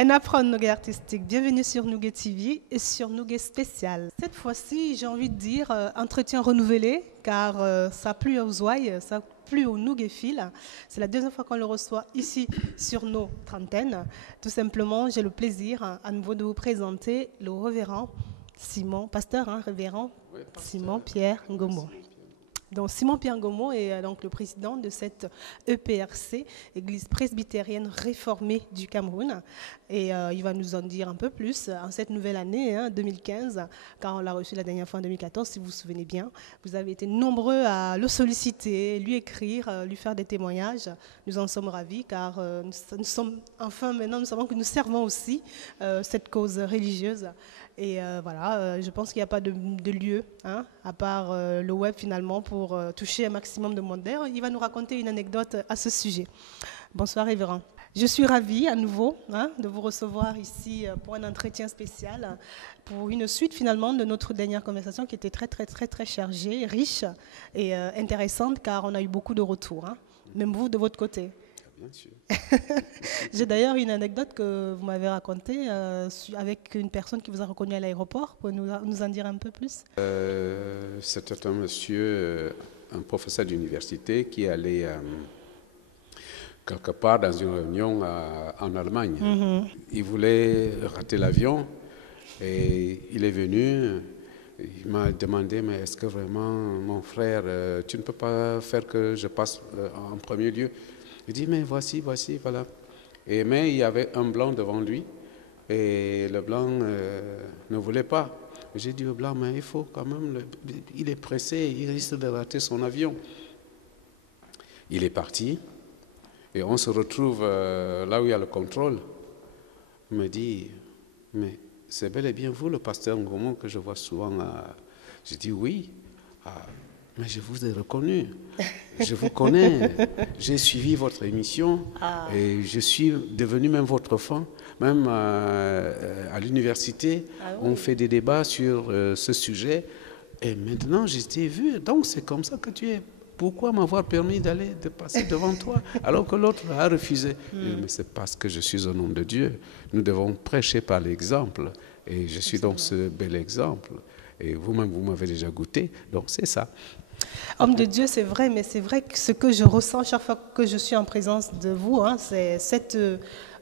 Un apprendre Nougat artistique. Bienvenue sur Nougat TV et sur Nougat spécial. Cette fois-ci, j'ai envie de dire entretien renouvelé car ça a plu aux ouailles, ça a plu au Nougat fil. C'est la deuxième fois qu'on le reçoit ici sur nos trentaines. Tout simplement, j'ai le plaisir à nouveau de vous présenter le révérend Simon, pasteur, révérend Oui, pasteur. Simon Pierre Ngomo. Donc Simon Pierre Ngomo est donc le président de cette EPRC, Église presbytérienne réformée du Cameroun. Et il va nous en dire un peu plus en cette nouvelle année, 2015, car on l'a reçu la dernière fois en 2014, si vous vous souvenez bien. Vous avez été nombreux à le solliciter, lui écrire, lui faire des témoignages. Nous en sommes ravis, car nous sommes, enfin maintenant, nous savons que nous servons aussi cette cause religieuse. Et voilà, je pense qu'il n'y a pas de lieu, à part le web finalement, pour toucher un maximum de monde. D'ailleurs, il va nous raconter une anecdote à ce sujet. Bonsoir, révérend. Je suis ravie à nouveau de vous recevoir ici pour un entretien spécial, pour une suite finalement de notre dernière conversation qui était très, très, très, très chargée, riche et intéressante, car on a eu beaucoup de retours, même vous de votre côté. Bien sûr. J'ai d'ailleurs une anecdote que vous m'avez racontée avec une personne qui vous a reconnu à l'aéroport. Pouvez nous en dire un peu plus? C'était un monsieur, un professeur d'université qui allait quelque part dans une réunion en Allemagne. Mm-hmm. Il voulait rater l'avion et il est venu. Il m'a demandé, mais est-ce que vraiment, mon frère, tu ne peux pas faire que je passe en premier lieu? Il dit, mais voici, voilà. Mais il y avait un blanc devant lui et le blanc ne voulait pas. J'ai dit au blanc, mais il faut quand même, il est pressé, il risque de rater son avion. Il est parti et on se retrouve là où il y a le contrôle. Il me dit, mais c'est bel et bien vous, le pasteur Ngomo, que je vois souvent. J'ai dit, oui. Mais je vous ai reconnu, je vous connais, j'ai suivi votre émission et je suis devenu même votre fan. Même à l'université, on fait des débats sur ce sujet. Et maintenant, je t'ai vu, donc c'est comme ça que tu es. Pourquoi m'avoir permis de passer devant toi alors que l'autre a refusé? Mais c'est parce que je suis au nom de Dieu. Nous devons prêcher par l'exemple. Et je suis donc ce bel exemple. Et vous-même, vous m'avez déjà goûté, donc c'est ça. Homme de Dieu, c'est vrai, mais c'est vrai que ce que je ressens chaque fois que je suis en présence de vous, c'est cette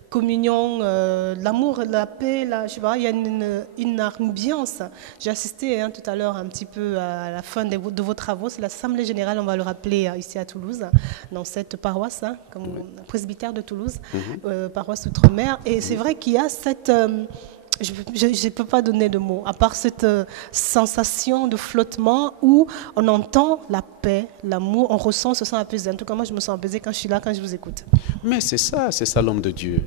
communion, l'amour, la paix, je sais pas, il y a une ambiance. J'ai assisté tout à l'heure un petit peu à la fin de vos travaux, c'est l'Assemblée Générale, on va le rappeler ici à Toulouse, dans cette paroisse, comme presbytère de Toulouse, paroisse Outre-mer, et c'est vrai qu'il y a cette... je ne peux pas donner de mots, à part cette sensation de flottement où on entend la paix, l'amour, on ressent, on se sent apaisé. En tout cas, moi, je me sens apaisé quand je suis là, quand je vous écoute. Mais c'est ça l'homme de Dieu.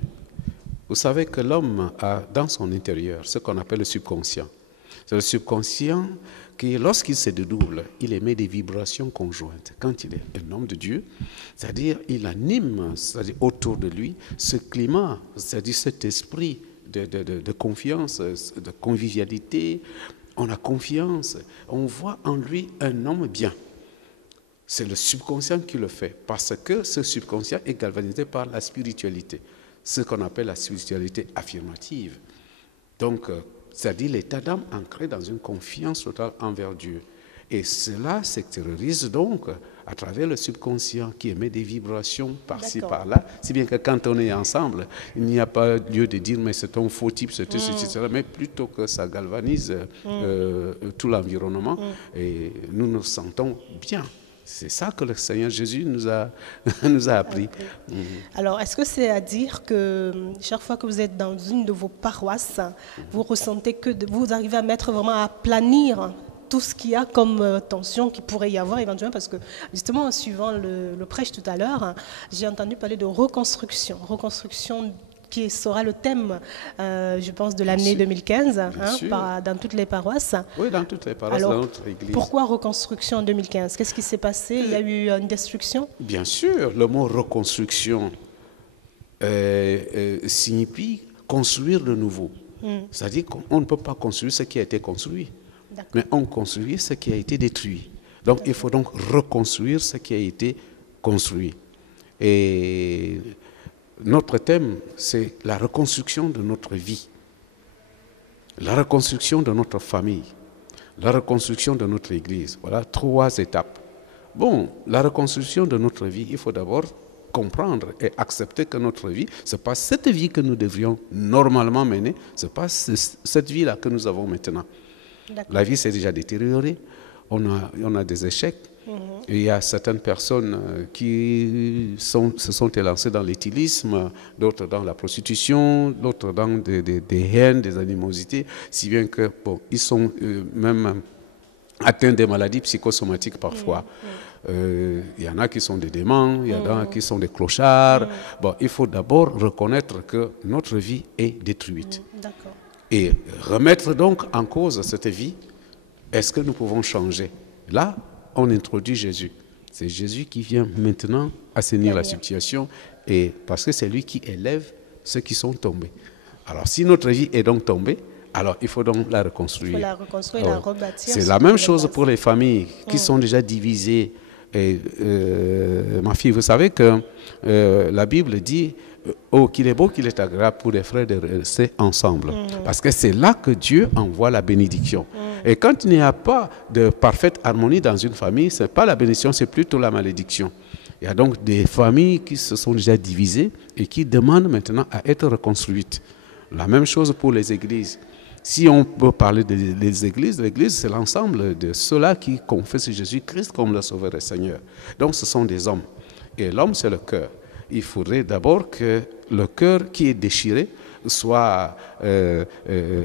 Vous savez que l'homme a dans son intérieur ce qu'on appelle le subconscient. C'est le subconscient qui, lorsqu'il se dédouble, il émet des vibrations conjointes. Quand il est un homme de Dieu, c'est-à-dire il anime, c'est-à-dire autour de lui, ce climat, c'est-à-dire cet esprit de confiance, de convivialité. On a confiance, on voit en lui un homme bien. C'est le subconscient qui le fait, parce que ce subconscient est galvanisé par la spiritualité, ce qu'on appelle la spiritualité affirmative. Donc, c'est-à-dire l'état d'âme ancré dans une confiance totale envers Dieu. Et cela s'extériorise donc à travers le subconscient qui émet des vibrations par-ci, par-là. Si bien que quand on est ensemble, il n'y a pas lieu de dire mais c'est un faux type, c'est etc. Mais plutôt que ça galvanise tout l'environnement et nous nous sentons bien. C'est ça que le Seigneur Jésus nous a appris. Alors, est-ce que c'est à dire que chaque fois que vous êtes dans une de vos paroisses, vous ressentez que vous arrivez à mettre vraiment à planir tout ce qu'il y a comme tension qu'il pourrait y avoir éventuellement, parce que justement, en suivant le prêche tout à l'heure, j'ai entendu parler de reconstruction qui sera le thème, je pense, de l'année 2015, dans toutes les paroisses. Oui, dans toutes les paroisses, alors, dans notre église. Pourquoi reconstruction en 2015? Qu'est-ce qui s'est passé? Il y a eu une destruction? Bien sûr, le mot reconstruction signifie construire de nouveau. C'est-à-dire qu'on ne peut pas construire ce qui a été construit. Mais on construit ce qui a été détruit. Donc il faut donc reconstruire ce qui a été construit. Et notre thème, c'est la reconstruction de notre vie, la reconstruction de notre famille, la reconstruction de notre Église. Voilà 3 étapes. Bon, la reconstruction de notre vie, il faut d'abord comprendre et accepter que notre vie, ce n'est pas cette vie que nous devrions normalement mener, ce n'est pas cette vie-là que nous avons maintenant. La vie s'est déjà détériorée, on a des échecs. Et il y a certaines personnes qui se sont élancées dans l'éthylisme, d'autres dans la prostitution, d'autres dans des haines, des animosités, si bien que ils sont même atteints des maladies psychosomatiques parfois. Il y en a qui sont des démons, il y en a qui sont des clochards. Bon, il faut d'abord reconnaître que notre vie est détruite. Et remettre donc en cause cette vie, est-ce que nous pouvons changer? Là, on introduit Jésus. C'est Jésus qui vient maintenant assainir la situation, et parce que c'est lui qui élève ceux qui sont tombés. Alors, si notre vie est donc tombée, alors il faut donc la reconstruire. Il faut la reconstruire, la rebâtir. C'est la même chose pour les familles qui sont déjà divisées. Et, ma fille, vous savez que la Bible dit qu'il est beau, qu'il est agréable pour les frères de rester ensemble. Parce que c'est là que Dieu envoie la bénédiction. Et quand il n'y a pas de parfaite harmonie dans une famille, ce n'est pas la bénédiction, c'est plutôt la malédiction. Il y a donc des familles qui se sont déjà divisées et qui demandent maintenant à être reconstruites. La même chose pour les églises. Si on peut parler des églises, l'église c'est l'ensemble de ceux-là qui confessent Jésus-Christ comme le Sauveur et Seigneur. Donc ce sont des hommes. Et l'homme c'est le cœur. Il faudrait d'abord que le cœur qui est déchiré soit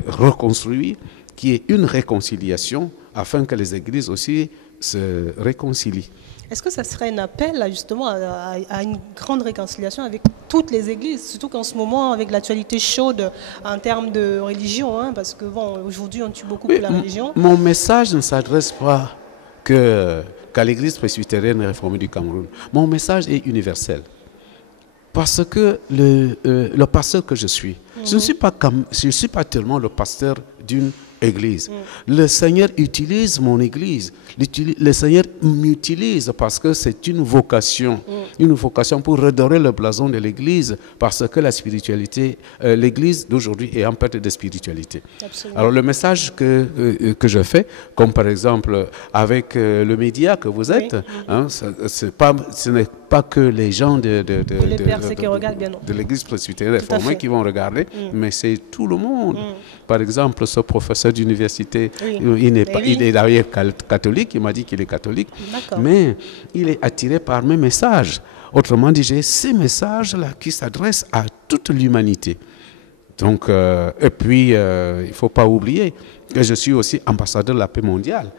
reconstruit, qu'il y ait une réconciliation afin que les églises aussi se réconcilient. Est-ce que ça serait un appel justement à une grande réconciliation avec toutes les églises, surtout qu'en ce moment, avec l'actualité chaude en termes de religion, parce que bon, aujourd'hui on tue beaucoup pour la religion. Mon message ne s'adresse pas qu'à l'église presbytérienne réformée du Cameroun. Mon message est universel. Parce que le pasteur que je suis, je ne suis pas tellement le pasteur d'une église. Le Seigneur utilise mon église. Le Seigneur m'utilise parce que c'est une vocation pour redorer le blason de l'église, parce que la spiritualité, l'église d'aujourd'hui est en perte de spiritualité. Absolument. Alors le message que je fais, comme par exemple avec le média que vous êtes, ce n'est pas que les gens de l'église presbytérienne réformée qui vont regarder, mais c'est tout le monde. Par exemple, ce professeur d'université, il est d'ailleurs catholique, il m'a dit qu'il est catholique, mais il est attiré par mes messages. Autrement dit, j'ai ces messages-là qui s'adressent à toute l'humanité. Donc, et puis, il ne faut pas oublier que je suis aussi ambassadeur de la paix mondiale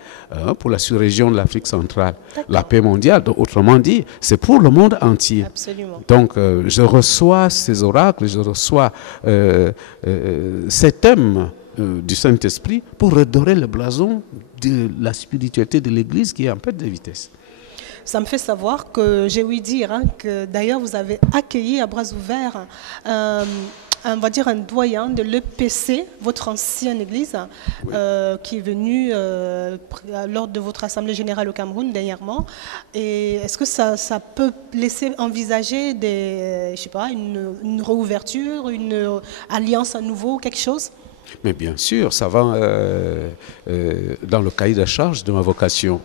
pour la sous-région de l'Afrique centrale. La paix mondiale, donc, autrement dit, c'est pour le monde entier. Absolument. Donc, je reçois ces oracles, je reçois ces thèmes du Saint-Esprit pour redorer le blason de la spiritualité de l'Église qui est en perte de vitesse. Ça me fait savoir que j'ai ouï dire que d'ailleurs vous avez accueilli à bras ouverts on va dire un doyen de l'EPC, votre ancienne église, qui est venu lors de votre assemblée générale au Cameroun dernièrement. Et est-ce que ça peut laisser envisager une réouverture, une alliance à nouveau, quelque chose? Mais bien sûr, ça va dans le cahier de charge de ma vocation.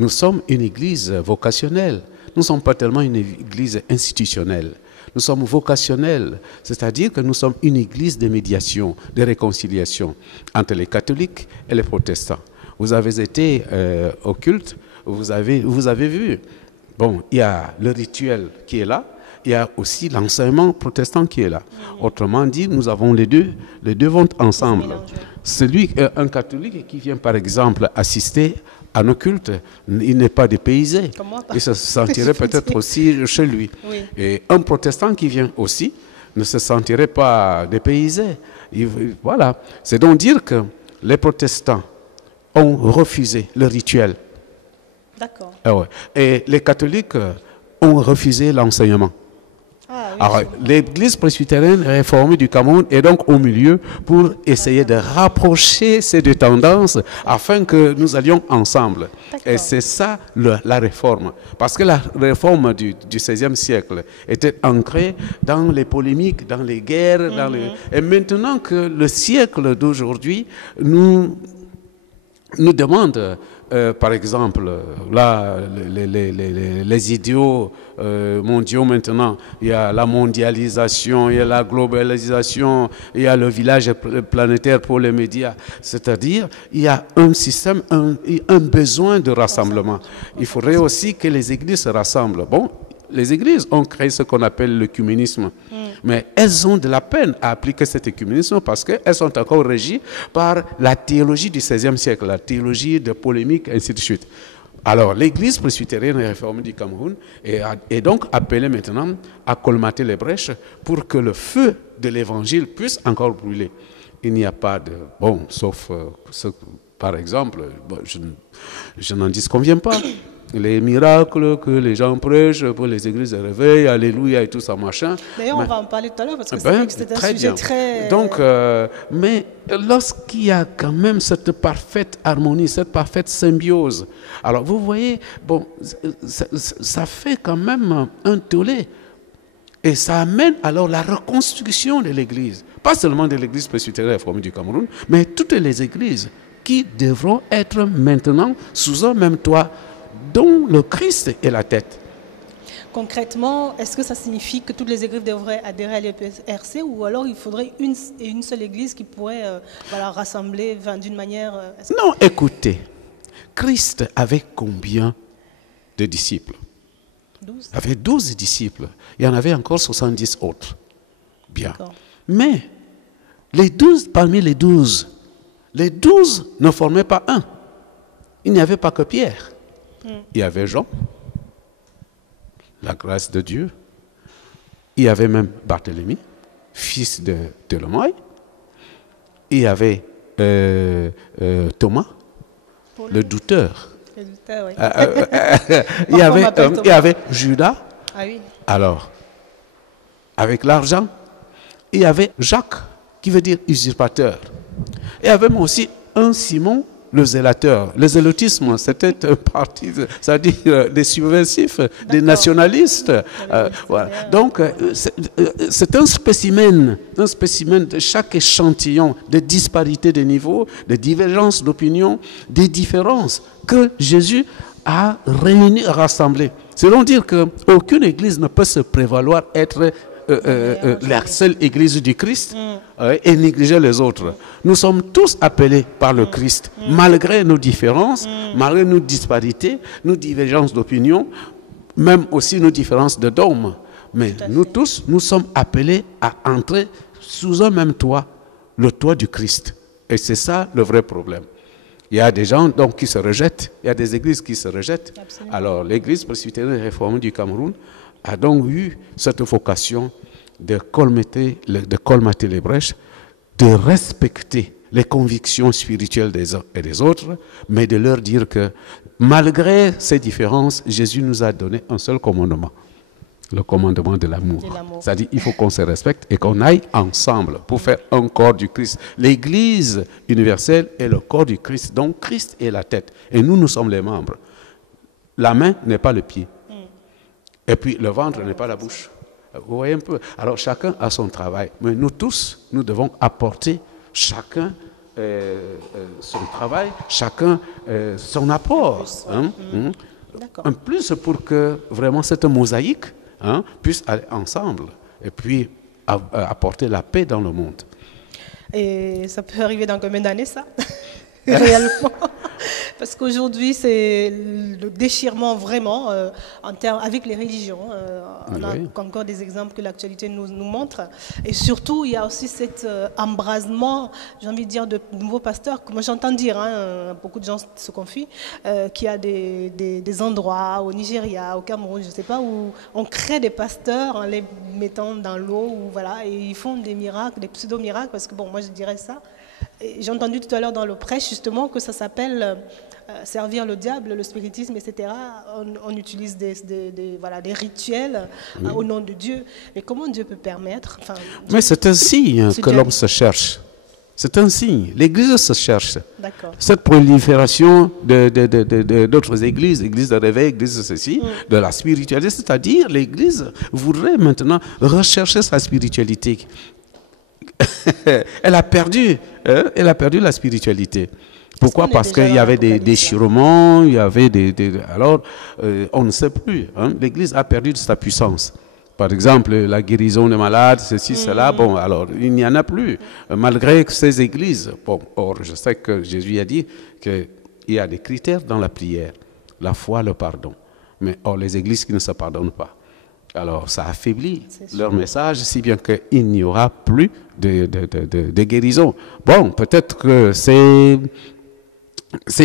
Nous sommes une église vocationnelle. Nous ne sommes pas tellement une église institutionnelle. Nous sommes vocationnels, c'est-à-dire que nous sommes une église de médiation, de réconciliation entre les catholiques et les protestants. Vous avez été au culte, vous avez vu. Bon, il y a le rituel qui est là, il y a aussi l'enseignement protestant qui est là. Autrement dit, nous avons les deux vont ensemble. Un catholique qui vient par exemple assister à nos cultes, il n'est pas dépaysé. Il se sentirait peut-être aussi chez lui. Oui. Et un protestant qui vient aussi ne se sentirait pas dépaysé. Voilà. C'est donc dire que les protestants ont refusé le rituel. D'accord. Et les catholiques ont refusé l'enseignement. Ah Alors, l'église presbytérienne réformée du Cameroun est donc au milieu pour essayer de rapprocher ces deux tendances afin que nous allions ensemble. Et c'est ça la réforme. Parce que la réforme du XVIe siècle était ancrée dans les polémiques, dans les guerres. Et maintenant que le siècle d'aujourd'hui nous demande, par exemple, là, les idéaux mondiaux maintenant, il y a la mondialisation, il y a la globalisation, il y a le village planétaire pour les médias. C'est-à-dire, il y a un système, un besoin de rassemblement. Il faudrait aussi que les églises se rassemblent. Bon, les églises ont créé ce qu'on appelle l'œcuménisme. Mais elles ont de la peine à appliquer cet œcuménisme parce qu'elles sont encore régies par la théologie du XVIe siècle, la théologie de polémique, ainsi de suite. Alors, l'église presbytérienne réformée du Cameroun est donc appelée maintenant à colmater les brèches pour que le feu de l'évangile puisse encore brûler. Il n'y a pas de... Bon, sauf, par exemple, je n'en disconviens pas. Les miracles que les gens prêchent pour les églises de réveil, alléluia et tout ça, machin. D'ailleurs, on va en parler tout à l'heure parce que c'est vrai que c'est un sujet très... Donc, mais lorsqu'il y a quand même cette parfaite harmonie, cette parfaite symbiose, alors vous voyez, bon, ça fait quand même un tollé. Et ça amène alors la reconstruction de l'église. Pas seulement de l'église presbytérienne réformée du Cameroun, mais toutes les églises qui devront être maintenant sous un même toit, dont le Christ est la tête. Concrètement, est-ce que ça signifie que toutes les églises devraient adhérer à l'EPRC ou alors il faudrait une seule église qui pourrait rassembler d'une manière... Non, écoutez, Christ avait combien de disciples? 12. Il avait 12 disciples. Il y en avait encore 70 autres. Bien. Mais parmi les 12 ne formaient pas un. Il n'y avait pas que Pierre. Il y avait Jean, la grâce de Dieu. Il y avait même Barthélemy, fils de Tholomai. Il y avait Thomas, le douteur. Oui. Il y avait Judas. Ah oui. Alors, avec l'argent, il y avait Jacques, qui veut dire usurpateur. Il y avait aussi un Simon, le zélateur. Le zélotisme, c'était un parti, c'est-à-dire des subversifs, des nationalistes. Voilà. Donc, c'est un spécimen de chaque échantillon de disparité de niveau, de divergence d'opinion, des différences que Jésus a réuni, rassemblé. C'est donc dire qu'aucune église ne peut se prévaloir être la seule église du Christ et négliger les autres. Nous sommes tous appelés par le Christ, malgré nos différences, malgré nos disparités, nos divergences d'opinion, même aussi nos différences de dogmes. Mais nous tous, nous sommes appelés à entrer sous un même toit, le toit du Christ. Et c'est ça le vrai problème. Il y a des gens donc, qui se rejettent, il y a des églises qui se rejettent. Absolument. Alors l'église presbytérienne réformée du Cameroun a donc eu cette vocation de colmater les brèches, de respecter les convictions spirituelles des uns et des autres, mais de leur dire que malgré ces différences, Jésus nous a donné un seul commandement, le commandement de l'amour. C'est-à-dire qu'il faut qu'on se respecte et qu'on aille ensemble pour faire un corps du Christ. L'Église universelle est le corps du Christ, donc Christ est la tête et nous sommes les membres. La main n'est pas le pied. Et puis le ventre n'est pas la bouche. Vous voyez un peu. Alors chacun a son travail. Mais nous tous, nous devons apporter chacun son travail, chacun son apport. Un plus pour que vraiment cette mosaïque puisse aller ensemble et puis apporter la paix dans le monde. Et ça peut arriver dans combien d'années ça? Réellement. Parce qu'aujourd'hui, c'est le déchirement vraiment avec les religions. On a encore des exemples que l'actualité nous montre. Et surtout, il y a aussi cet embrasement, j'ai envie de dire, de nouveaux pasteurs. Comme j'entends dire, beaucoup de gens se confient, qu'il y a des endroits au Nigeria, au Cameroun, je ne sais pas, où on crée des pasteurs en les mettant dans l'eau, et ils font des miracles, des pseudo-miracles, parce que bon, moi je dirais ça. J'ai entendu tout à l'heure dans le prêche justement que ça s'appelle servir le diable, le spiritisme, etc. On utilise voilà, des rituels au nom de Dieu. Mais comment Dieu peut permettre Mais c'est un signe que l'homme se cherche. C'est un signe. L'Église se cherche. Cette prolifération d'autres églises, églises de réveil, églises de ceci, de la spiritualité, c'est-à-dire l'Église voudrait maintenant rechercher sa spiritualité. Elle a perdu la spiritualité. Pourquoi? Parce qu'il y avait des déchirements, il y avait alors, on ne sait plus. Hein? L'Église a perdu de sa puissance. Par exemple, la guérison des malades, ceci, cela, bon, alors, il n'y en a plus, malgré ces églises. Bon, or, je sais que Jésus a dit qu'il y a des critères dans la prière, la foi, le pardon. Mais, or, les églises qui ne se pardonnent pas. Alors, ça affaiblit leur message, si bien qu'il n'y aura plus de guérison. Bon, peut-être que ces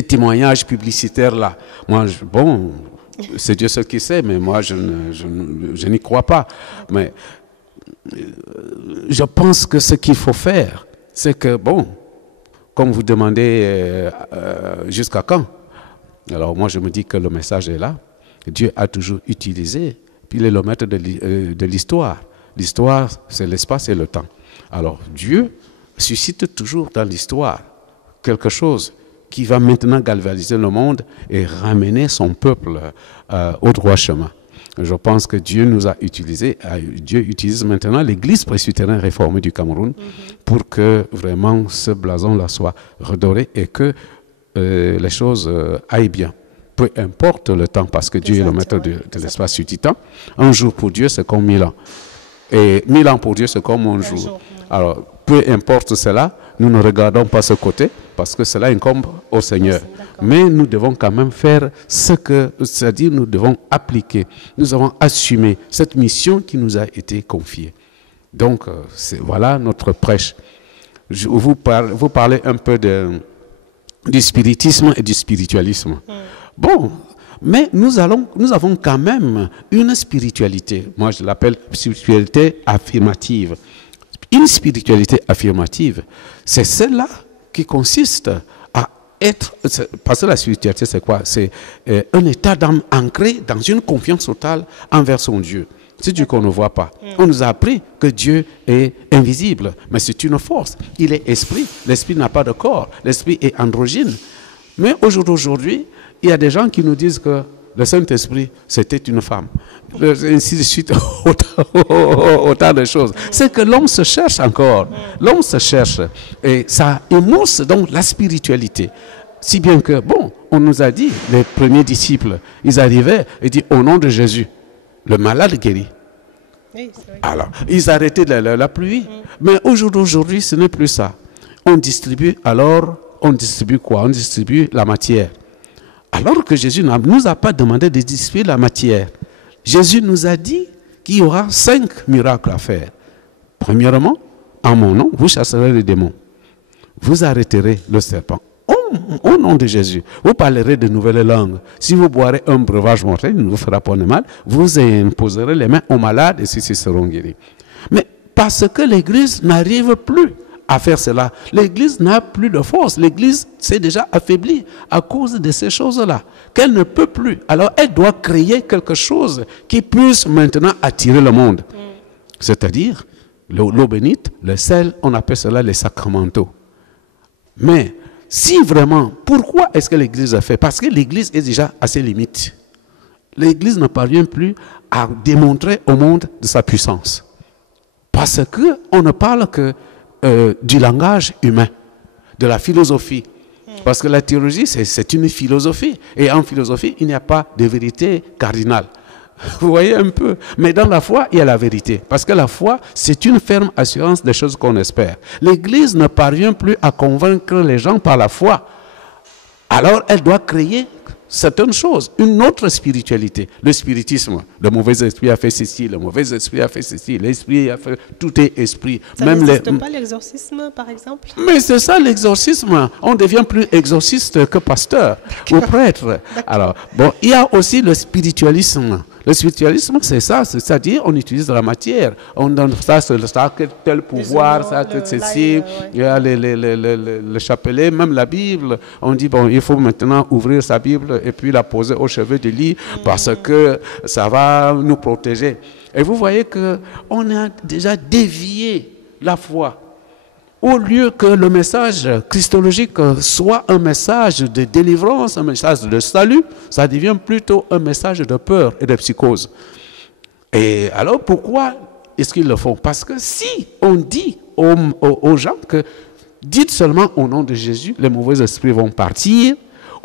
témoignages publicitaires-là, moi, c'est Dieu seul qui sait, mais moi, je n'y crois pas. Mais je pense que ce qu'il faut faire, c'est que, bon, comme vous demandez jusqu'à quand, alors moi, je me dis que le message est là. Dieu a toujours utilisé, puis il est le maître de l'histoire. L'histoire, c'est l'espace et le temps. Alors, Dieu suscite toujours dans l'histoire quelque chose qui va maintenant galvaniser le monde et ramener son peuple au droit chemin. Je pense que Dieu nous a utilisés, Dieu utilise maintenant l'Église presbytérienne réformée du Cameroun pour que vraiment ce blason-là soit redoré et que les choses aillent bien. Peu importe le temps, parce que Dieu est le maître de l'espace du temps. Un jour pour Dieu, c'est comme 1000 ans. Et 1000 ans pour Dieu, c'est comme un jour. Alors, peu importe cela, nous ne regardons pas ce côté, parce que cela incombe au Seigneur. Mais nous devons quand même faire c'est-à-dire nous devons appliquer, nous avons assumé cette mission qui nous a été confiée. Donc, voilà notre prêche. Vous parlez un peu du spiritisme et du spiritualisme. Bon, mais nous avons quand même une spiritualité. Moi, je l'appelle spiritualité affirmative. Une spiritualité affirmative, c'est celle-là qui consiste à être... Parce que la spiritualité, c'est quoi? C'est un état d'âme ancré dans une confiance totale envers son Dieu. C'est Dieu qu'on ne voit pas. On nous a appris que Dieu est invisible, mais c'est une force. Il est esprit. L'esprit n'a pas de corps. L'esprit est androgyne. Mais aujourd'hui, il y a des gens qui nous disent que le Saint-Esprit, c'était une femme. Ainsi de suite, autant de choses. C'est que l'homme se cherche encore. L'homme se cherche. Et ça émousse donc la spiritualité. Si bien que, bon, on nous a dit, les premiers disciples, ils arrivaient et disent, au nom de Jésus, le malade guérit. Oui, alors, ils arrêtaient la pluie. Mais aujourd'hui, ce n'est plus ça. On distribue quoi? On distribue la matière. Alors que Jésus ne nous a pas demandé de distribuer la matière. Jésus nous a dit qu'il y aura 5 miracles à faire. Premièrement, en mon nom, vous chasserez les démons. Vous arrêterez le serpent. Au nom de Jésus, vous parlerez de nouvelles langues. Si vous boirez un breuvage mortel, il ne vous fera pas de mal. Vous imposerez les mains aux malades et ceux-ci seront guéris. Mais parce que l'Église n'arrive plus à faire cela, l'Église n'a plus de force. L'Église s'est déjà affaiblie à cause de ces choses-là, qu'elle ne peut plus. Alors, elle doit créer quelque chose qui puisse maintenant attirer le monde. C'est-à-dire, l'eau bénite, le sel, on appelle cela les sacramentaux. Mais, si vraiment, pourquoi est-ce que l'Église a fait? Parce que l'Église est déjà à ses limites. L'Église ne parvient plus à démontrer au monde de sa puissance. Parce qu'on ne parle que du langage humain, de la philosophie. Parce que la théologie, c'est une philosophie. Et en philosophie, il n'y a pas de vérité cardinale. Vous voyez un peu. Mais dans la foi, il y a la vérité. Parce que la foi, c'est une ferme assurance des choses qu'on espère. L'Église ne parvient plus à convaincre les gens par la foi. Alors, elle doit créer certaines choses, une autre spiritualité. Le spiritisme, le mauvais esprit a fait ceci, le mauvais esprit a fait ceci, l'esprit a fait... Tout est esprit. Ça n'existe pas l'exorcisme, par exemple? Mais c'est ça l'exorcisme. On devient plus exorciste que pasteur ou prêtre. Alors, bon, il y a aussi le spiritualisme. Le spiritualisme, c'est ça, c'est-à-dire on utilise la matière, on donne ça, tel pouvoir, ça, ceci, il y a le chapelet, même la Bible. On dit, bon, il faut maintenant ouvrir sa Bible et puis la poser au chevet du lit parce que ça va nous protéger. Et vous voyez qu'on a déjà dévié la foi. Au lieu que le message christologique soit un message de délivrance, un message de salut, ça devient plutôt un message de peur et de psychose. Et alors pourquoi est-ce qu'ils le font? Parce que si on dit aux gens que dites seulement au nom de Jésus, les mauvais esprits vont partir,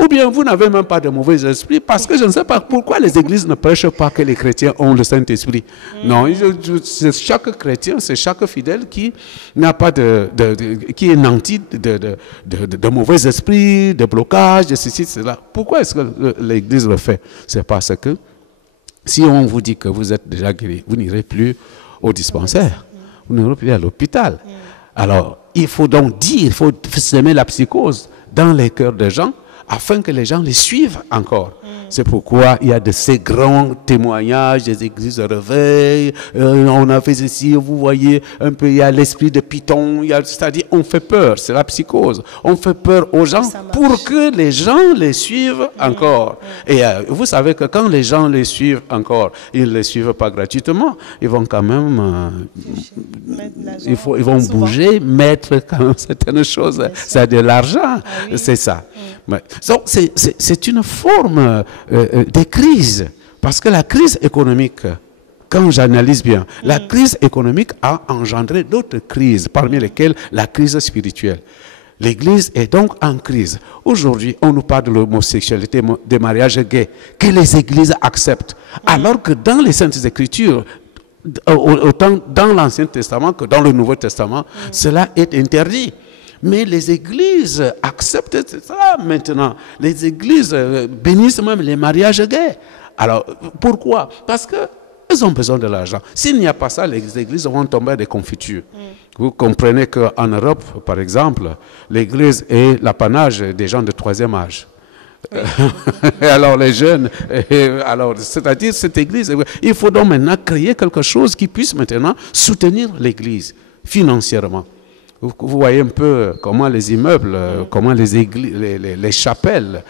ou bien vous n'avez même pas de mauvais esprits, parce que je ne sais pas pourquoi les églises ne prêchent pas que les chrétiens ont le Saint-Esprit. Non, c'est chaque chrétien, c'est chaque fidèle qui n'a pas qui est nanti de mauvais esprits, de blocages, de ceci, de cela. Pourquoi est-ce que l'église le fait? C'est parce que si on vous dit que vous êtes déjà guéri, vous n'irez plus au dispensaire, vous n'irez plus à l'hôpital. Alors, il faut donc dire, il faut semer la psychose dans les cœurs des gens, afin que les gens les suivent encore. C'est pourquoi il y a de ces grands témoignages, des églises de réveil, on a fait ceci, vous voyez, un peu, il y a l'esprit de Python, c'est-à-dire on fait peur, c'est la psychose. On fait peur aux gens pour que les gens les suivent encore. Et vous savez que quand les gens les suivent encore, ils ne les suivent pas gratuitement, ils vont quand même, ils vont bouger, mettre quand même certaines choses, c'est de l'argent, c'est ça. Donc, c'est une forme de crise, parce que la crise économique, quand j'analyse bien, la crise économique a engendré d'autres crises, parmi lesquelles la crise spirituelle. L'Église est donc en crise. Aujourd'hui, on nous parle de l'homosexualité, des mariages gays, que les églises acceptent, alors que dans les Saintes Écritures, autant dans l'Ancien Testament que dans le Nouveau Testament, cela est interdit. Mais les églises acceptent ça maintenant. Les églises bénissent même les mariages gays. Alors, pourquoi? Parce qu'elles ont besoin de l'argent. S'il n'y a pas ça, les églises vont tomber des confitures. Vous comprenez qu'en Europe, par exemple, l'église est l'apanage des gens de troisième âge. Alors les jeunes, c'est-à-dire cette église, il faut donc maintenant créer quelque chose qui puisse maintenant soutenir l'église financièrement. Vous voyez un peu comment les immeubles, comment les chapelles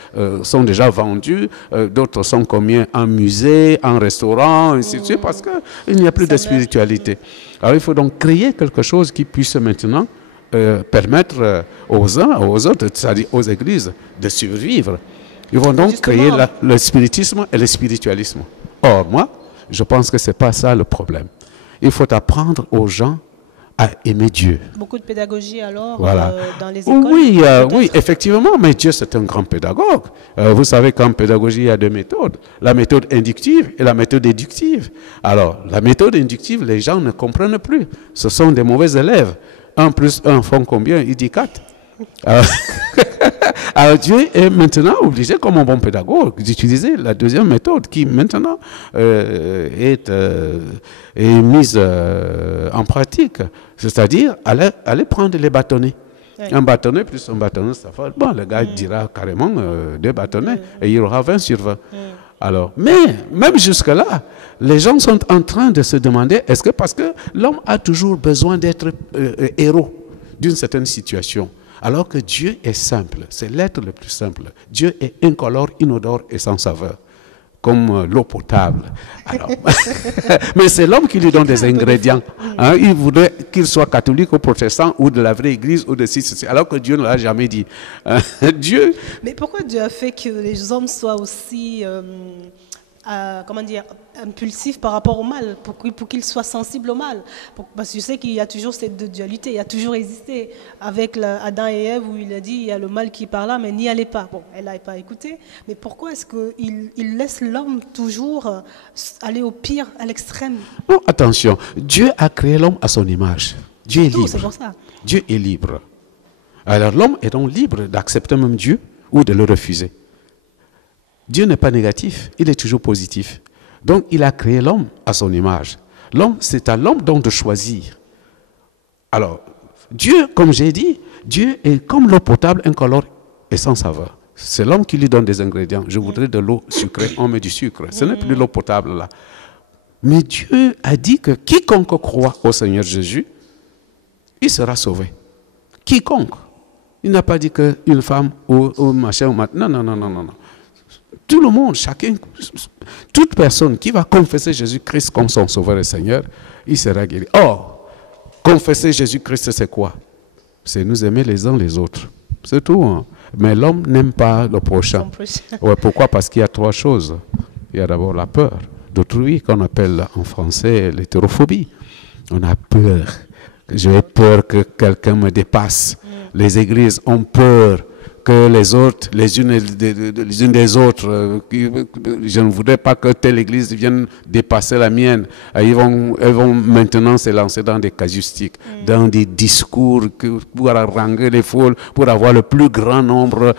sont déjà vendues, d'autres sont communs en musée, en restaurant, ainsi de suite, parce qu'il n'y a plus de spiritualité. Alors il faut donc créer quelque chose qui puisse maintenant permettre aux uns, aux autres, c'est-à-dire aux églises, de survivre. Ils vont donc créer le spiritisme et le spiritualisme. Or, moi, je pense que ce n'est pas ça le problème. Il faut apprendre aux gens à aimer Dieu. Beaucoup de pédagogie alors dans les écoles? Oui, effectivement, mais Dieu c'est un grand pédagogue. Vous savez qu'en pédagogie, il y a deux méthodes. La méthode inductive et la méthode déductive. Alors, la méthode inductive, les gens ne comprennent plus. Ce sont des mauvais élèves. 1 plus 1 font combien? Il dit 4. Alors Dieu est maintenant obligé, comme un bon pédagogue, d'utiliser la deuxième méthode qui maintenant est mise en pratique. C'est-à-dire aller prendre les bâtonnets. Oui. Un bâtonnet plus un bâtonnet, ça fait... Bon, le gars dira carrément 2 bâtonnets et il y aura 20 sur 20. Alors, mais même jusque-là, les gens sont en train de se demander, est-ce que parce que l'homme a toujours besoin d'être héros d'une certaine situation, alors que Dieu est simple, c'est l'être le plus simple. Dieu est incolore, inodore et sans saveur, comme l'eau potable. Alors, mais c'est l'homme qui lui donne des ingrédients. Hein, il voudrait qu'il soit catholique ou protestant ou de la vraie église ou de ceci, alors que Dieu ne l'a jamais dit. Dieu... Mais pourquoi Dieu a fait que les hommes soient aussi... comment dire, impulsif par rapport au mal, pour qu'il soit sensible au mal. Parce que je sais qu'il y a toujours cette dualité, il y a toujours existé avec Adam et Ève où il a dit il y a le mal qui est par là, mais n'y allez pas. Bon, elle n'a pas écouté, mais pourquoi est-ce qu'il laisse l'homme toujours aller au pire, à l'extrême? Non, attention, Dieu a créé l'homme à son image. Dieu est libre. C'est pour ça. Dieu est libre. Alors l'homme est donc libre d'accepter même Dieu ou de le refuser. Dieu n'est pas négatif, il est toujours positif. Donc, il a créé l'homme à son image. L'homme, c'est à l'homme donc de choisir. Alors, Dieu, comme j'ai dit, Dieu est comme l'eau potable, incolore et sans saveur. C'est l'homme qui lui donne des ingrédients. Je voudrais de l'eau sucrée, on met du sucre. Ce n'est plus l'eau potable là. Mais Dieu a dit que quiconque croit au Seigneur Jésus, il sera sauvé. Quiconque. Il n'a pas dit qu'une femme ou machin ou machin. Non. Tout le monde, chacun, toute personne qui va confesser Jésus-Christ comme son sauveur et Seigneur, il sera guéri. Or, confesser Jésus-Christ, c'est quoi? C'est nous aimer les uns les autres. C'est tout. Hein. Mais l'homme n'aime pas le prochain. Ouais, pourquoi? Parce qu'il y a trois choses. Il y a d'abord la peur d'autrui, qu'on appelle en français l'hétérophobie. On a peur. J'ai peur que quelqu'un me dépasse. Les églises ont peur que les autres, les unes des autres, je ne voudrais pas que telle église vienne dépasser la mienne. Elles vont maintenant se lancer dans des casuistiques, dans des discours pour haranguer les foules, pour avoir le plus grand nombre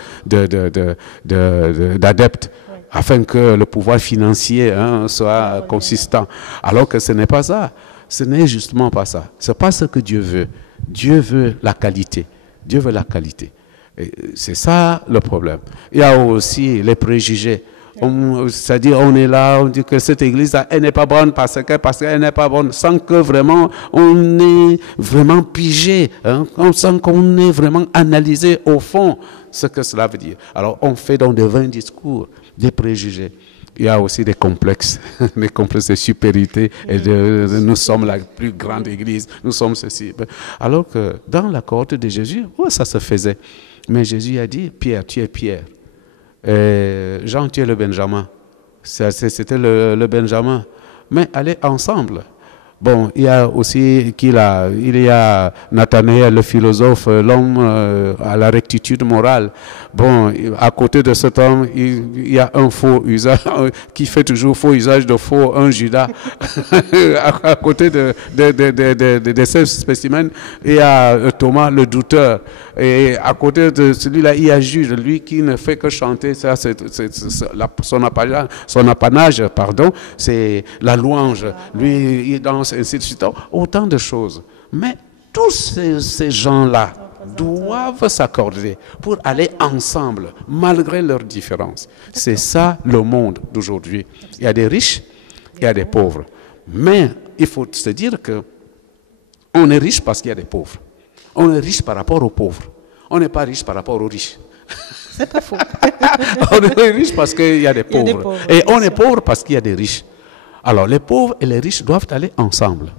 d'adeptes, afin que le pouvoir financier soit consistant. Alors que ce n'est pas ça. Ce n'est justement pas ça. Ce n'est pas ce que Dieu veut. Dieu veut la qualité. Dieu veut la qualité. C'est ça le problème. Il y a aussi les préjugés. C'est-à-dire, on est là, on dit que cette église, elle n'est pas bonne parce qu'elle n'est pas bonne, sans que vraiment on ait vraiment pigé, sans qu'on ait vraiment analysé au fond ce que cela veut dire. Alors, on fait donc de vains discours, des préjugés. Il y a aussi des complexes de supériorité, et nous sommes la plus grande église, nous sommes ceci. Alors que dans la cohorte de Jésus, ça se faisait. Mais Jésus a dit, Pierre, tu es Pierre. Jean, tu es le Benjamin. C'était le Benjamin. Mais allez ensemble. Bon, il y a aussi Nathanaël, le philosophe, l'homme à la rectitude morale. Bon, à côté de cet homme, il y a un faux usage, qui fait toujours faux usage de faux, un Judas. À côté de ces spécimens, il y a Thomas, le douteur. Et à côté de celui-là, il y a Jude, lui qui ne fait que chanter. Ça, son apanage, c'est la louange. Lui, il danse, ainsi de suite. Autant de choses. Mais tous ces gens-là doivent s'accorder pour aller ensemble, malgré leurs différences. C'est ça le monde d'aujourd'hui. Il y a des riches, il y a des pauvres. Mais il faut se dire qu'on est riche parce qu'il y a des pauvres. On est riche par rapport aux pauvres. On n'est pas riche par rapport aux riches. C'est pas faux. On est riche parce qu'il y a des pauvres. Et on est pauvre parce qu'il y a des riches. Alors, les pauvres et les riches doivent aller ensemble.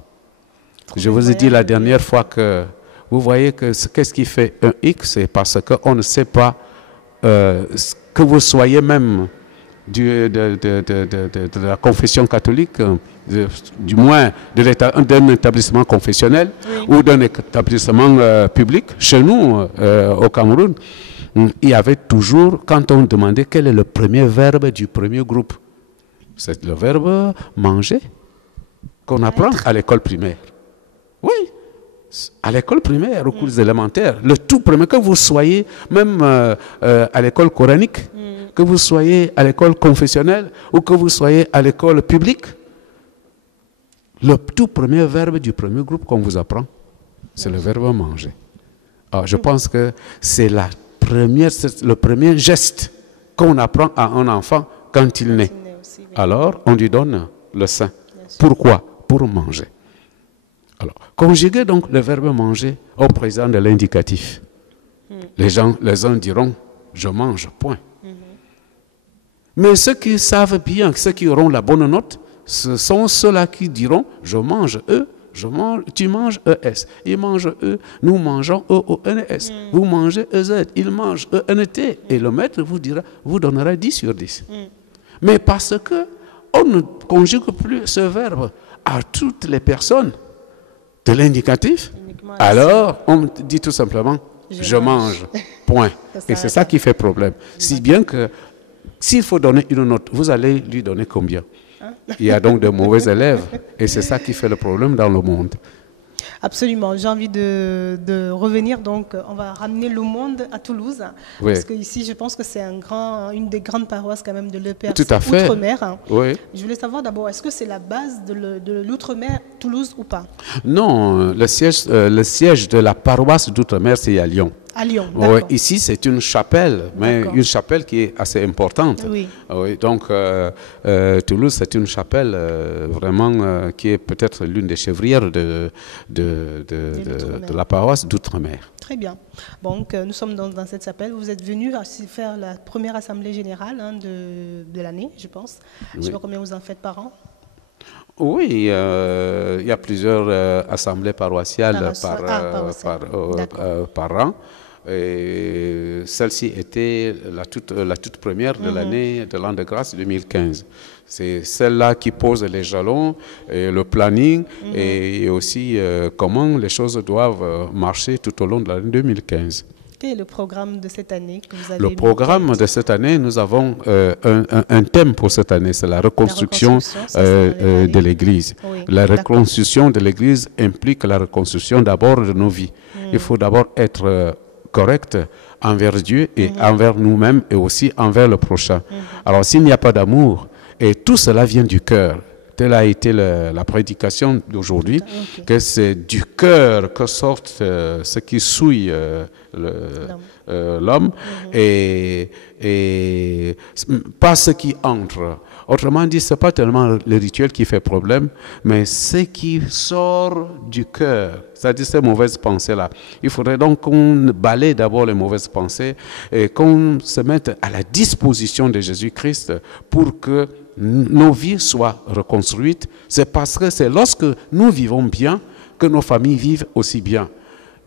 Je vous ai dit la dernière fois que vous voyez que qu'est-ce qui fait un X, c'est parce qu'on ne sait pas que vous soyez même de la confession catholique, du moins d'un établissement confessionnel, oui, ou d'un établissement public. Chez nous, au Cameroun, il y avait toujours, quand on demandait quel est le premier verbe du premier groupe, c'est le verbe manger qu'on apprend à l'école primaire. Oui, à l'école primaire, aux cours élémentaires, le tout premier, que vous soyez même à l'école coranique, que vous soyez à l'école confessionnelle ou que vous soyez à l'école publique, le tout premier verbe du premier groupe qu'on vous apprend, c'est le verbe manger. Alors, je pense que c'est le premier geste qu'on apprend à un enfant quand il naît. Alors, on lui donne le sein. Pourquoi? Pour manger. Alors, conjuguer donc le verbe manger au présent de l'indicatif. Les uns diront, je mange, point. Mais ceux qui savent bien, ceux qui auront la bonne note, ce sont ceux-là qui diront, je mange, tu manges, ES. Ils mangent, nous mangeons, EONS. Vous mangez, EZ. Ils mangent, ENT. Et le maître vous donnera 10 sur 10. Mais parce qu'on ne conjugue plus ce verbe à toutes les personnes de l'indicatif, alors on dit tout simplement, je mange, point. Et c'est ça qui fait problème. Si bien que, s'il faut donner une note, vous allez lui donner combien? Il y a donc de mauvais élèves et c'est ça qui fait le problème dans le monde. Absolument, j'ai envie de revenir, donc on va ramener le monde à Toulouse, Oui. parce que ici je pense que c'est une des grandes paroisses quand même de l'EPRC Tout à fait. Outre-mer. Oui. Je voulais savoir d'abord, est-ce que c'est la base de l'Outre-mer Toulouse ou pas? Non, le siège de la paroisse d'Outre-mer, c'est à Lyon. À Lyon, Oui, d'accord. ici, c'est une chapelle, mais D'accord. une chapelle qui est assez importante. Oui. Oui, donc, Toulouse, c'est une chapelle vraiment qui est peut-être l'une des chevrières de la paroisse d'Outre-mer. Très bien. Donc, nous sommes dans cette chapelle. Vous êtes venu faire la première assemblée générale de l'année, je pense. Je ne sais pas combien vous en faites par an. Oui, il y a plusieurs assemblées paroissiales par an. Et celle-ci était la toute première de l'année de l'an de grâce 2015. C'est celle-là qui pose les jalons, et le planning et aussi comment les choses doivent marcher tout au long de l'année 2015. Quel est le programme de cette année que vous avez Le programme de cette année, nous avons un thème pour cette année, c'est la reconstruction de l'Église. Oui, la reconstruction de l'Église implique la reconstruction d'abord de nos vies. Il faut d'abord être correct envers Dieu et envers nous-mêmes et aussi envers le prochain. Alors s'il n'y a pas d'amour, et tout cela vient du cœur, telle a été la prédication d'aujourd'hui, que c'est du cœur que sortent ce qui souille l'homme et pas ce qui entre. Autrement dit, ce n'est pas tellement le rituel qui fait problème, mais ce qui sort du cœur, c'est-à-dire ces mauvaises pensées-là. Il faudrait donc qu'on balaye d'abord les mauvaises pensées et qu'on se mette à la disposition de Jésus-Christ pour que nos vies soient reconstruites. C'est parce que c'est lorsque nous vivons bien que nos familles vivent aussi bien.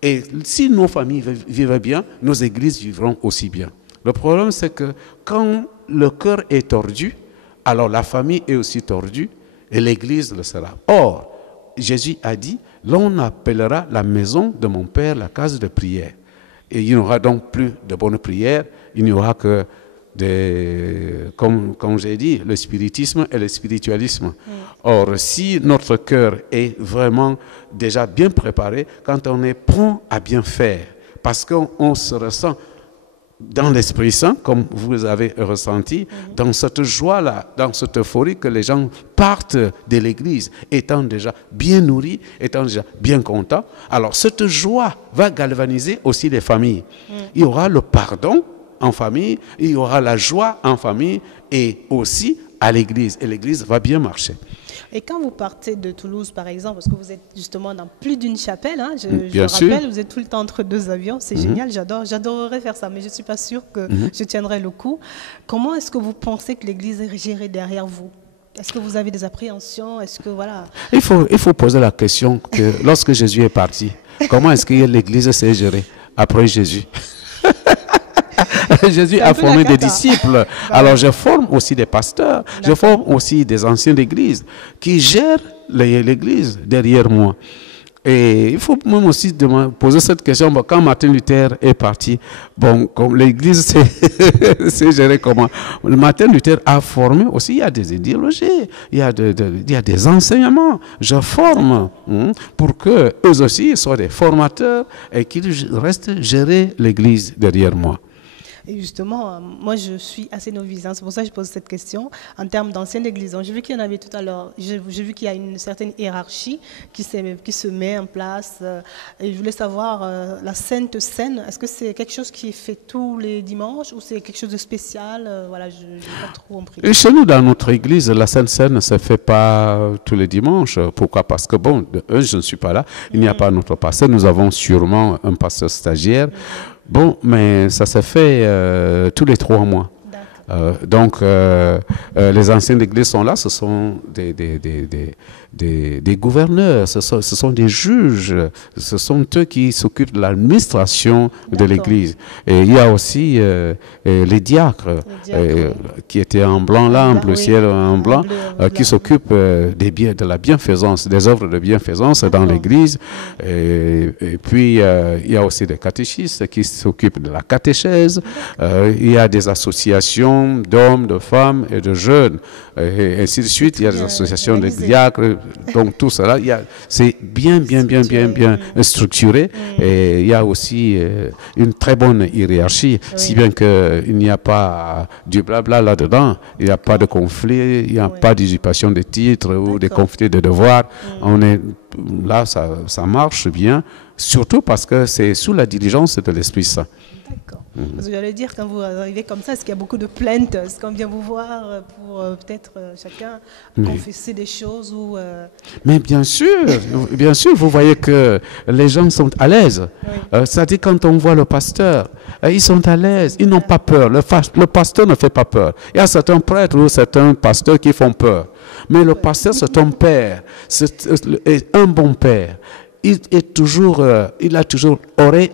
Et si nos familles vivent bien, nos églises vivront aussi bien. Le problème, c'est que quand le cœur est tordu, alors la famille est aussi tordue et l'église le sera. Or, Jésus a dit, l'on appellera la maison de mon Père la case de prière. Et il n'y aura donc plus de bonnes prières, il n'y aura que comme j'ai dit, le spiritisme et le spiritualisme. Or, si notre cœur est vraiment déjà bien préparé, quand on est prompt à bien faire, parce qu'on se ressent dans l'Esprit Saint, comme vous avez ressenti, dans cette joie-là, dans cette euphorie que les gens partent de l'église, étant déjà bien nourris, étant déjà bien contents, alors cette joie va galvaniser aussi les familles. Il y aura le pardon en famille, il y aura la joie en famille et aussi à l'église. Et l'église va bien marcher. Et quand vous partez de Toulouse, par exemple, parce que vous êtes justement dans plus d'une chapelle, hein, je Bien rappelle, sûr. vous êtes tout le temps entre deux avions, c'est génial, j'adorerais faire ça, mais je ne suis pas sûre que je tiendrai le coup. Comment est-ce que vous pensez que l'Église est gérée derrière vous? Est-ce que vous avez des appréhensions? Est-ce que voilà? Il faut poser la question que lorsque Jésus est parti, comment est-ce que l'Église s'est gérée après Jésus? Jésus a formé des disciples. Alors je forme aussi des pasteurs, je forme aussi des anciens d'église qui gèrent l'église derrière moi. Et il faut même aussi poser cette question, quand Martin Luther est parti, bon, comme l'église s'est gérée comment? Martin Luther a formé aussi, il y a des idéologies, il y a des enseignements. Je forme pour qu'eux aussi soient des formateurs et qu'ils restent gérer l'église derrière moi. Et justement, moi je suis assez novice, hein, c'est pour ça que je pose cette question. En termes d'ancienne église, j'ai vu qu'il y en avait tout à l'heure, j'ai vu qu'il y a une certaine hiérarchie qui se met en place. Et je voulais savoir, la Sainte Seine, est-ce que c'est quelque chose qui est fait tous les dimanches ou c'est quelque chose de spécial? Voilà, je n'ai pas trop compris. Et chez nous, dans notre église, la Sainte Seine ne se fait pas tous les dimanches. Pourquoi? Parce que bon, je ne suis pas là, il n'y a pas notre pasteur, nous avons sûrement un pasteur stagiaire. Bon, mais ça se fait tous les 3 mois. Donc, les anciens d'église sont là, ce sont des gouverneurs, ce sont des juges, ce sont eux qui s'occupent de l'administration de l'église. Et il y a aussi les diacres qui étaient en blanc là, en bleu ciel, en blanc, qui s'occupent de la bienfaisance, des œuvres de bienfaisance dans l'église. Et puis, il y a aussi des catéchistes qui s'occupent de la catéchèse. Il y a des associations associations d'hommes, de femmes et de jeunes, et ainsi de suite. Il y a des associations de diacres, donc tout cela, c'est bien structuré. Et il y a aussi une très bonne hiérarchie, si bien qu'il n'y a pas du blabla là-dedans, il n'y a pas de conflit, il n'y a pas d'usurpation de titres ou de conflits de devoirs. On est là, ça marche bien, surtout parce que c'est sous la diligence de l'Esprit Saint. D'accord. Parce que j'allais dire, quand vous arrivez comme ça, est-ce qu'il y a beaucoup de plaintes? Est-ce qu'on vient vous voir pour peut-être chacun confesser des choses ou Mais bien sûr, vous voyez que les gens sont à l'aise. C'est-à-dire quand on voit le pasteur, ils sont à l'aise, ils n'ont pas peur. Le pasteur ne fait pas peur. Il y a certains prêtres ou certains pasteurs qui font peur. Mais le pasteur, c'est un père, c'est un bon père. Il a toujours oreille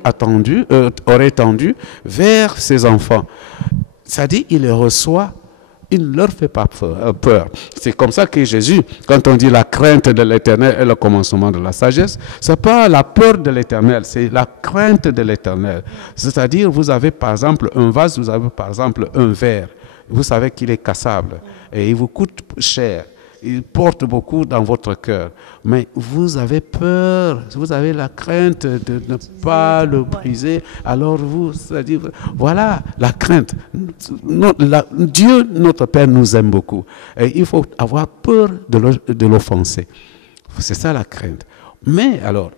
tendue vers ses enfants. C'est-à-dire, il les reçoit, il ne leur fait pas peur. C'est comme ça que Jésus, quand on dit la crainte de l'Éternel est le commencement de la sagesse, ce n'est pas la peur de l'Éternel, c'est la crainte de l'Éternel. C'est-à-dire, vous avez par exemple un vase, vous avez par exemple un verre. Vous savez qu'il est cassable et il vous coûte cher. Il porte beaucoup dans votre cœur. Mais vous avez peur, vous avez la crainte de ne pas le briser. Alors c'est-à-dire, voilà la crainte. Dieu, notre Père, nous aime beaucoup. Et il faut avoir peur de l'offenser. C'est ça la crainte. Mais alors,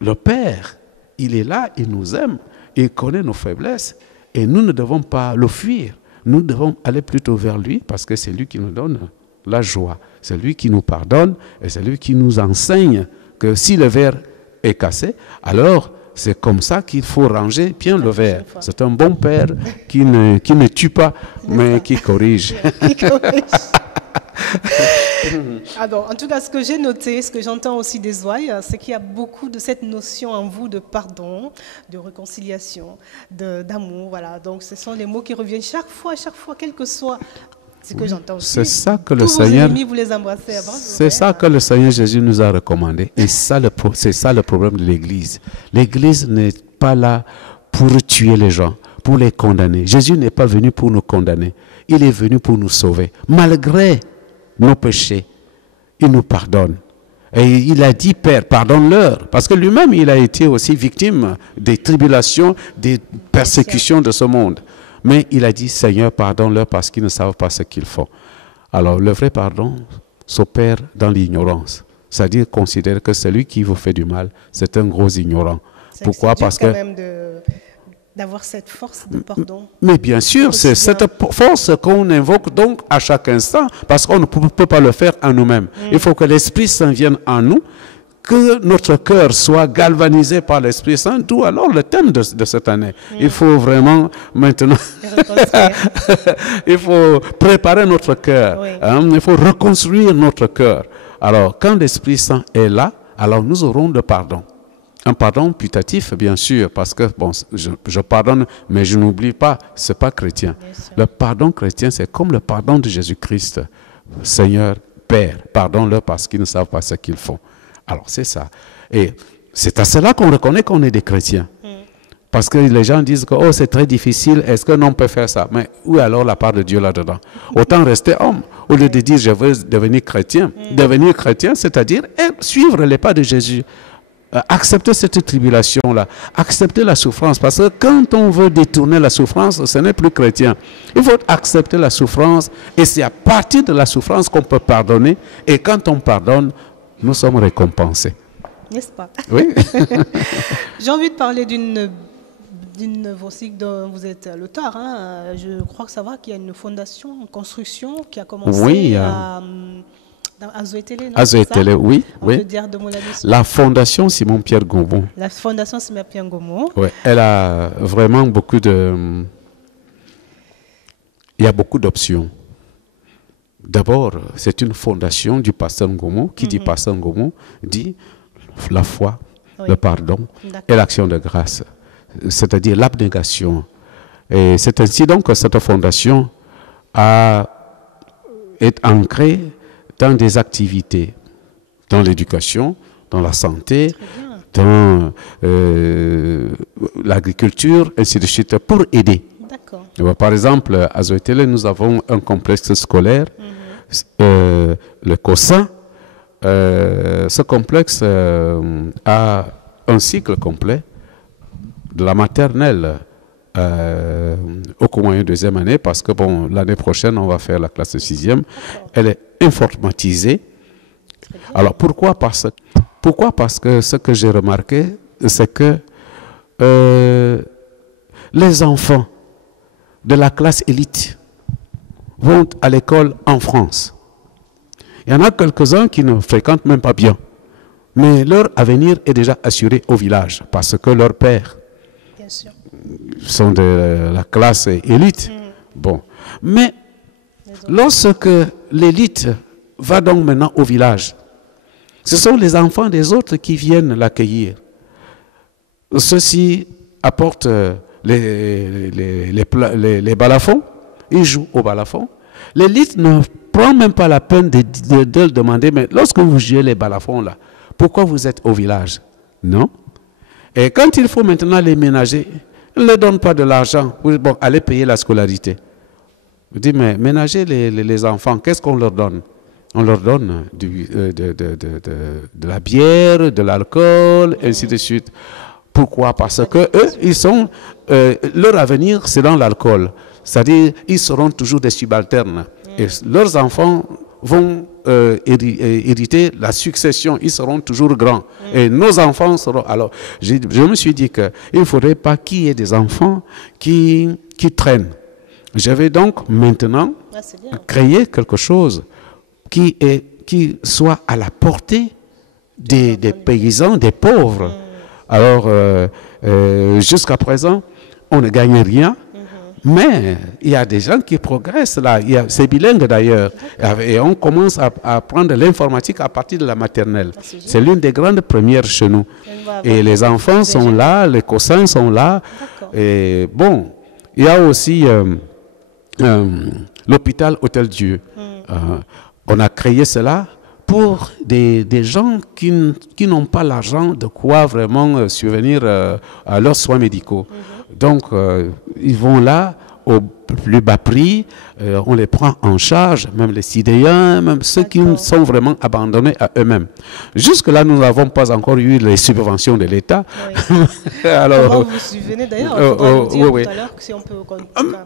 le Père, il est là, il nous aime, il connaît nos faiblesses. Et nous ne devons pas le fuir. Nous devons aller plutôt vers lui parce que c'est lui qui nous donne la joie. C'est lui qui nous pardonne et c'est lui qui nous enseigne que si le verre est cassé, alors c'est comme ça qu'il faut ranger bien le verre. C'est un bon père qui ne tue pas, mais qui corrige. Alors, en tout cas, ce que j'ai noté, ce que j'entends aussi des ouailles, c'est qu'il y a beaucoup de cette notion en vous de pardon, de réconciliation, d'amour. Voilà. Donc, ce sont les mots qui reviennent chaque fois, quel que soit. C'est que j'entends aussi. C'est ça que le Tous Seigneur. vos ennemis, vous les embrassez avant. C'est ça que le Seigneur Jésus nous a recommandé. Et c'est ça le problème de l'Église. L'Église n'est pas là pour tuer les gens, pour les condamner. Jésus n'est pas venu pour nous condamner. Il est venu pour nous sauver. Malgré nos péchés, il nous pardonne. Et il a dit, Père, pardonne-leur. Parce que lui-même, il a été aussi victime des tribulations, des persécutions de ce monde. Mais il a dit, Seigneur, pardonne-leur parce qu'ils ne savent pas ce qu'ils font. Alors, le vrai pardon s'opère dans l'ignorance. C'est-à-dire considérer que celui qui vous fait du mal, c'est un gros ignorant. Pourquoi? Parce que... d'avoir cette force de pardon. Mais bien sûr, c'est cette force qu'on invoque donc à chaque instant, parce qu'on ne peut pas le faire en nous-mêmes. Il faut que l'Esprit Saint vienne en nous, que notre cœur soit galvanisé par l'Esprit Saint, d'où alors le thème de cette année. Il faut vraiment maintenant, il faut préparer notre cœur, il faut reconstruire notre cœur. Alors, quand l'Esprit Saint est là, alors nous aurons le pardon. Un pardon putatif, bien sûr, parce que bon, je pardonne, mais je n'oublie pas, ce n'est pas chrétien. Le pardon chrétien, c'est comme le pardon de Jésus-Christ. Seigneur, Père, pardonne-leur parce qu'ils ne savent pas ce qu'ils font. Alors, c'est ça. Et c'est à cela qu'on reconnaît qu'on est des chrétiens. Parce que les gens disent que oh, c'est très difficile, est-ce que l'on peut faire ça? Mais où est alors la part de Dieu là-dedans? Autant rester homme, au lieu de dire je veux devenir chrétien. Devenir chrétien, c'est-à-dire suivre les pas de Jésus. Accepter cette tribulation-là, accepter la souffrance, parce que quand on veut détourner la souffrance, ce n'est plus chrétien. Il faut accepter la souffrance, et c'est à partir de la souffrance qu'on peut pardonner, et quand on pardonne, nous sommes récompensés. N'est-ce pas? Oui. J'ai envie de parler d'une œuvre aussi dont vous êtes l'auteur. Hein. Je crois que ça va qu'il y a une fondation, une construction qui a commencé à Azoé-Télé, non? Azoé-Télé, oui. Oui. La Fondation Simon-Pierre Gaumont. La Fondation Simon-Pierre Gaumont. Oui, elle a vraiment beaucoup de... Il y a beaucoup d'options. D'abord, c'est une fondation du pasteur Gaumont. Qui dit pasteur Gaumont dit la foi, le pardon et l'action de grâce. C'est-à-dire l'abnégation. Et c'est ainsi donc que cette fondation est ancrée dans des activités, dans l'éducation, dans la santé, dans l'agriculture, ainsi de suite, pour aider. Par exemple, à Zoétélé, nous avons un complexe scolaire, le COSSA. Ce complexe a un cycle complet de la maternelle au moyen deuxième année, parce que bon, l'année prochaine, on va faire la classe de sixième. Elle est informatisée. Alors, pourquoi? Parce que ce que j'ai remarqué, c'est que les enfants de la classe élite vont à l'école en France. Il y en a quelques-uns qui ne fréquentent même pas bien. Mais leur avenir est déjà assuré au village parce que leurs pères sont de la classe élite. Bon. Mais lorsque l'élite va donc maintenant au village, ce sont les enfants des autres qui viennent l'accueillir. Ceux-ci apportent les balafons, ils jouent au balafon. L'élite ne prend même pas la peine de le demander, mais lorsque vous jouez les balafons là, pourquoi vous êtes au village? Non. Et quand il faut maintenant les ménager, ils ne leur donnent pas de l'argent. Bon, allez payer la scolarité. Vous dites, mais ménager les enfants, qu'est-ce qu'on leur donne? On leur donne de la bière, de l'alcool, ainsi de suite. Pourquoi? Parce que eux, ils sont, leur avenir, c'est dans l'alcool. C'est-à-dire, ils seront toujours des subalternes. Et leurs enfants vont hériter la succession. Ils seront toujours grands. Et nos enfants seront... Alors, je me suis dit qu'il ne faudrait pas qu'il y ait des enfants qui traînent. Je vais donc maintenant créer quelque chose qui soit à la portée des paysans, des pauvres. Alors, jusqu'à présent, on ne gagne rien, mais il y a des gens qui progressent là. C'est bilingue d'ailleurs. Et on commence à prendre l'informatique à partir de la maternelle. C'est l'une des grandes premières chez nous. Et les enfants sont là, les cousins sont là. Et bon, il y a aussi l'hôpital Hôtel-Dieu. On a créé cela pour des gens qui n'ont pas l'argent de quoi vraiment subvenir à leurs soins médicaux. Donc, ils vont là au plus bas prix, on les prend en charge, même les sidéens, même ceux qui sont vraiment abandonnés à eux-mêmes. Jusque-là, nous n'avons pas encore eu les subventions de l'État. Alors, comment vous vous souvenez d'ailleurs, tout à l'heure, si on peut,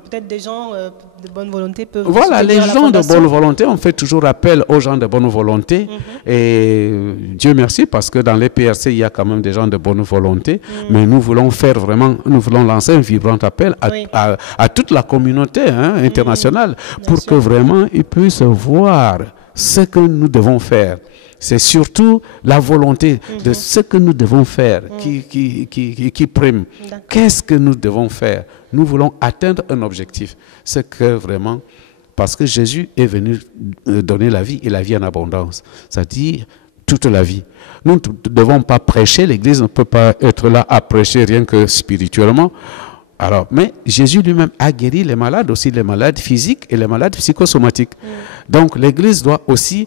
peut-être des gens de bonne volonté peuvent... Voilà, les gens de bonne volonté, on fait toujours appel aux gens de bonne volonté. Et Dieu merci, parce que dans les PRC, il y a quand même des gens de bonne volonté. Mais nous voulons faire vraiment, nous voulons lancer un vibrant appel à toute la communauté internationale pour que vraiment ils puissent voir ce que nous devons faire. C'est surtout la volonté de ce que nous devons faire qui prime. Qu'est-ce que nous devons faire? Nous voulons atteindre un objectif. C'est que vraiment, parce que Jésus est venu donner la vie et la vie en abondance. C'est-à-dire toute la vie. Nous ne devons pas prêcher. L'Église ne peut pas être là à prêcher rien que spirituellement. Alors, mais Jésus lui-même a guéri les malades, aussi les malades physiques et les malades psychosomatiques. Donc, l'Église doit aussi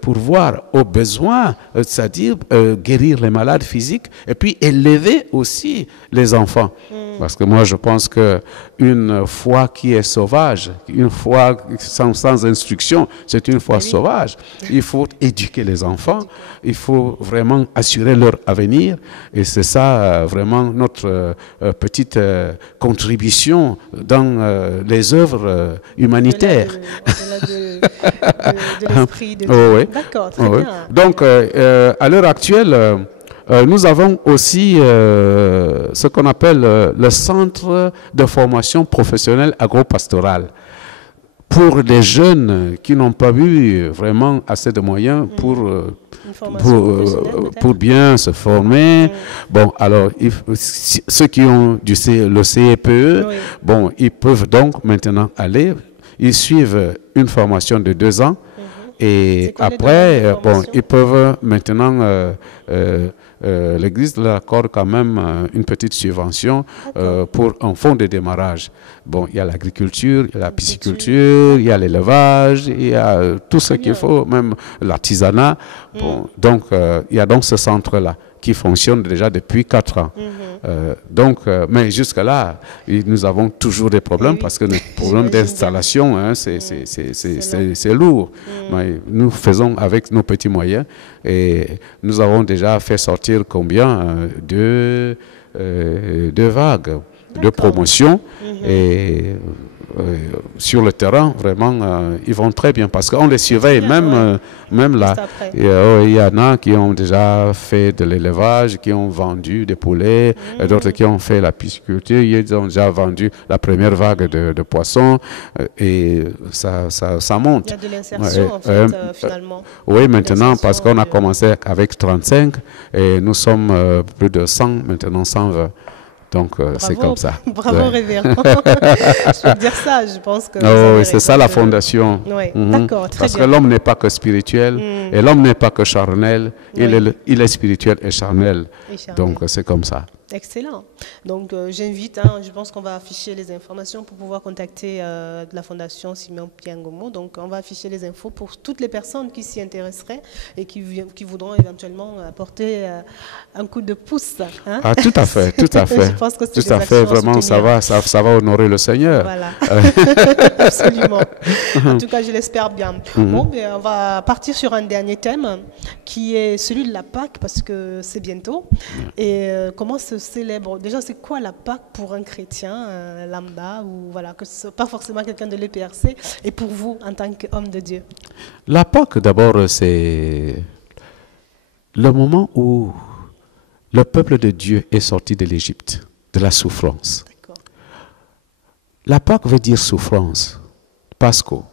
pourvoir aux besoins, c'est-à-dire guérir les malades physiques et puis élever aussi les enfants. Parce que moi, je pense qu'une foi qui est sauvage, une foi sans instruction, c'est une foi sauvage. Il faut éduquer les enfants, il faut vraiment assurer leur avenir. Et c'est ça vraiment notre petite contribution dans les œuvres humanitaires. De l'esprit de Dieu. Oui. D'accord, très bien. Donc, à l'heure actuelle, nous avons aussi ce qu'on appelle le centre de formation professionnelle agro-pastorale. Pour les jeunes qui n'ont pas eu vraiment assez de moyens pour bien se former. Bon, alors, ceux qui ont le CEPE, bon, ils peuvent donc maintenant aller, ils suivent une formation de 2 ans et après, bon, ils peuvent maintenant... l'Église leur accorde quand même une petite subvention pour un fonds de démarrage. Bon, il y a l'agriculture, il y a la pisciculture, il y a l'élevage, il y a tout ce qu'il faut, même l'artisanat. Bon, donc, il y a donc ce centre-là qui fonctionne déjà depuis 4 ans. Mais jusque-là, nous avons toujours des problèmes parce que notre problème d'installation, hein, c'est lourd. Mais nous faisons avec nos petits moyens et nous avons déjà fait sortir combien de vagues de promotion et sur le terrain, vraiment, ils vont très bien parce qu'on les surveille même là. Il y en a qui ont déjà fait de l'élevage, qui ont vendu des poulets, d'autres qui ont fait la pisciculture, ils ont déjà vendu la première vague de poissons et ça monte. Il y a de l'insertion en fait, finalement. Oui, maintenant, parce qu'on a commencé avec 35 et nous sommes plus de 100, maintenant 120. Donc, c'est comme ça. Bravo, révérend. Je peux dire ça, je pense que... oui, c'est ça la fondation. Oui, d'accord, très bien. Parce que l'homme n'est pas que spirituel et l'homme n'est pas que charnel, il est spirituel et charnel. Donc, c'est comme ça. Excellent. Donc, j'invite, je pense qu'on va afficher les informations pour pouvoir contacter la Fondation Simeon Piangomo. Donc, on va afficher les infos pour toutes les personnes qui s'y intéresseraient et qui voudront éventuellement apporter un coup de pouce. Hein? Ah, tout à fait, tout à fait. Je pense que c'est tout à fait, vraiment, ça va honorer le Seigneur. Voilà, absolument. En tout cas, je l'espère bien. Bon, ben, on va partir sur un dernier thème qui est celui de la Pâque parce que c'est bientôt. Et comment se célèbre? Déjà, c'est quoi la Pâque pour un chrétien lambda ou voilà, que ce soit pas forcément quelqu'un de l'EPRC et pour vous en tant qu'homme de Dieu? La Pâque, d'abord, c'est le moment où le peuple de Dieu est sorti de l'Égypte, de la souffrance. La Pâque veut dire souffrance, Pasco,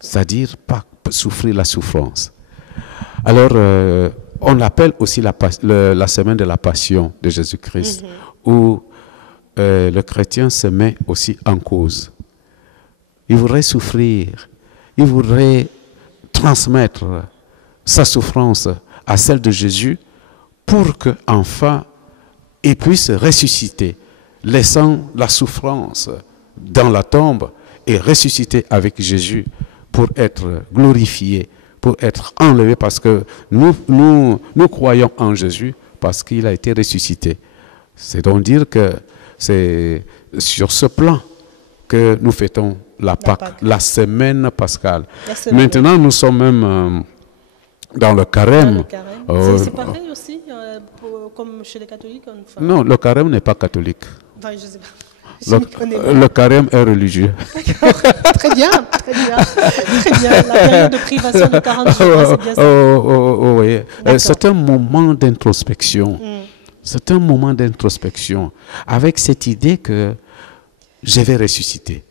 c'est-à-dire souffrir la souffrance. Alors, on l'appelle aussi la semaine de la passion de Jésus-Christ, où le chrétien se met aussi en cause. Il voudrait souffrir, il voudrait transmettre sa souffrance à celle de Jésus pour qu'enfin il puisse ressusciter, laissant la souffrance dans la tombe et ressusciter avec Jésus pour être glorifié, pour être enlevé, parce que nous croyons en Jésus parce qu'il a été ressuscité. C'est donc dire que c'est sur ce plan que nous fêtons la Pâque, la semaine pascale. Maintenant, nous sommes même dans le carême. C'est pareil aussi, comme chez les catholiques? Enfin... Non, le carême n'est pas catholique. Enfin, je sais pas. Le carême est religieux. Très bien, très bien, très bien. La période de privation de 40 jours, c'est bien ça. Oui. C'est un moment d'introspection. C'est un moment d'introspection avec cette idée que je vais ressusciter.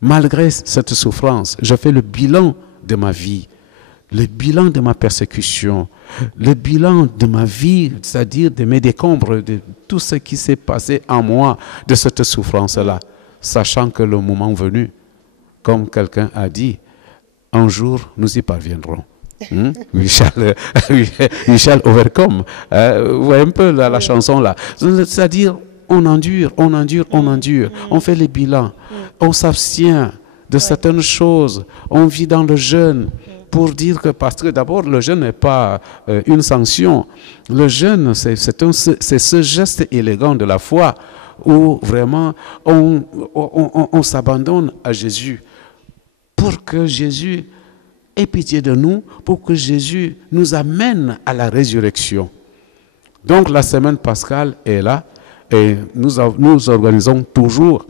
Malgré cette souffrance, je fais le bilan de ma vie, le bilan de ma persécution, le bilan de ma vie, c'est-à-dire de mes décombres, de tout ce qui s'est passé en moi, de cette souffrance-là, sachant que le moment venu, comme quelqu'un a dit, un jour nous y parviendrons. Michel Overcome, vous voyez un peu la chanson là, c'est-à-dire on endure, on fait les bilans, on s'abstient de certaines choses, on vit dans le jeûne, pour dire que, parce que d'abord, le jeûne n'est pas une sanction. Le jeûne, c'est ce geste élégant de la foi où vraiment on s'abandonne à Jésus pour que Jésus ait pitié de nous, pour que Jésus nous amène à la résurrection. Donc la semaine pascale est là et nous organisons toujours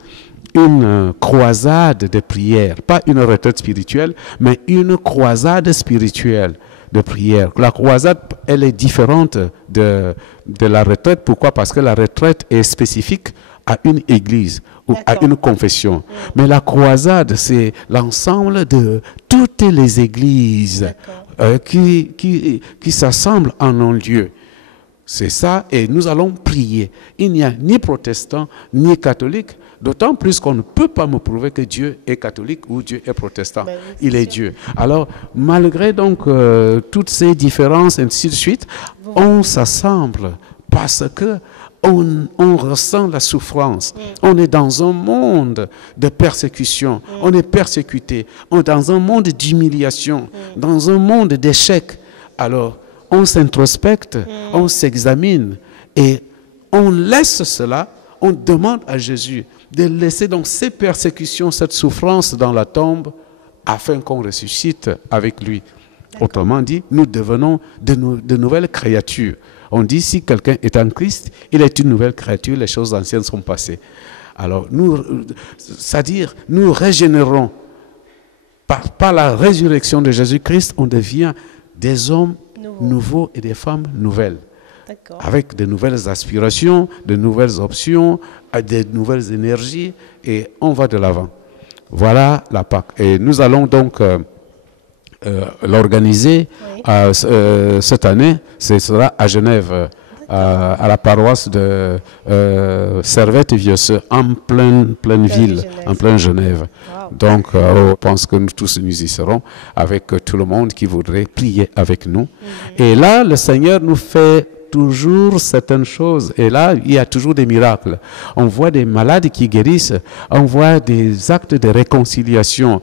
une croisade de prière, pas une retraite spirituelle, mais une croisade spirituelle de prière. La croisade, elle est différente de la retraite. Pourquoi? Parce que la retraite est spécifique à une église ou à une confession. Mais la croisade, c'est l'ensemble de toutes les églises qui s'assemblent en un lieu. C'est ça, et nous allons prier. Il n'y a ni protestant, ni catholique, d'autant plus qu'on ne peut pas me prouver que Dieu est catholique ou Dieu est protestant. Ben oui, il est Dieu. Alors, malgré donc toutes ces différences, et ainsi de suite, on s'assemble parce que on ressent la souffrance. On est dans un monde de persécution. On est persécuté. On est dans un monde d'humiliation, dans un monde d'échec. Alors, on s'introspecte, on s'examine et on laisse cela, on demande à Jésus de laisser donc ces persécutions, cette souffrance dans la tombe, afin qu'on ressuscite avec lui. Autrement dit, nous devenons de nouvelles créatures. On dit, si quelqu'un est en Christ, il est une nouvelle créature, les choses anciennes sont passées. Alors, c'est-à-dire, nous régénérons. Par la résurrection de Jésus-Christ, on devient des hommes nouveaux et des femmes nouvelles. Avec de nouvelles aspirations, de nouvelles options, de nouvelles énergies, et on va de l'avant. Voilà la Pâque. Et nous allons donc l'organiser cette année. Ce sera à Genève, à la paroisse de Servette-Vieux, en pleine ville, en pleine Genève. Wow. Donc, je pense que nous tous nous y serons avec tout le monde qui voudrait prier avec nous. Et là, le Seigneur nous fait toujours certaines choses. Et là, il y a toujours des miracles. On voit des malades qui guérissent. On voit des actes de réconciliation.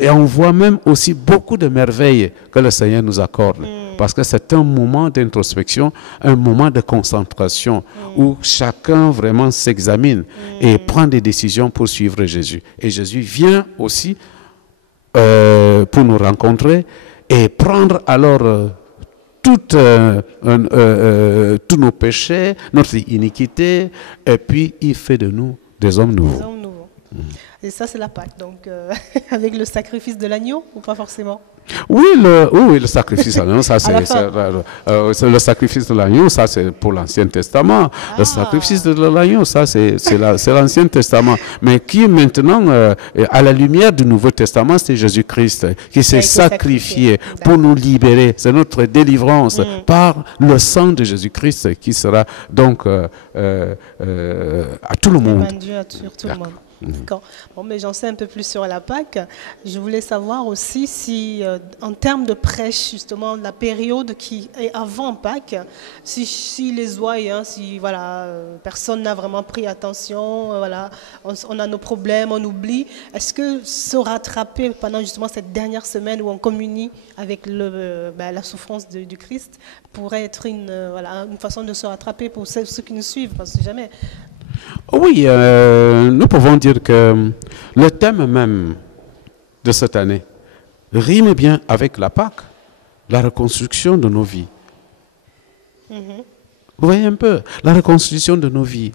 Et on voit même aussi beaucoup de merveilles que le Seigneur nous accorde. Parce que c'est un moment d'introspection, un moment de concentration où chacun vraiment s'examine et prend des décisions pour suivre Jésus. Et Jésus vient aussi pour nous rencontrer et prendre alors tous nos péchés, notre iniquité, et puis il fait de nous des hommes nouveaux. Et ça, c'est la Pâque, donc avec le sacrifice de l'agneau ou pas forcément? Oui, le sacrifice de l'agneau, ça c'est le sacrifice de l'agneau, ça c'est pour l'Ancien Testament. Le sacrifice de l'agneau, ça c'est l'Ancien Testament. Mais qui maintenant, à la lumière du Nouveau Testament, c'est Jésus-Christ qui s'est sacrifié pour nous libérer. C'est notre délivrance par le sang de Jésus-Christ qui sera donc à tout le monde. Sur tout le monde. D'accord. Bon, mais j'en sais un peu plus sur la Pâque. Je voulais savoir aussi si, en termes de prêche, justement, la période qui est avant Pâques, si les ouailles, si voilà, personne n'a vraiment pris attention, voilà, on a nos problèmes, on oublie, est-ce que se rattraper pendant justement cette dernière semaine où on communie avec la souffrance du Christ pourrait être une façon de se rattraper pour ceux qui nous suivent, parce que jamais... Oui, nous pouvons dire que le thème même de cette année rime bien avec la Pâque, la reconstruction de nos vies. Vous voyez un peu, la reconstruction de nos vies.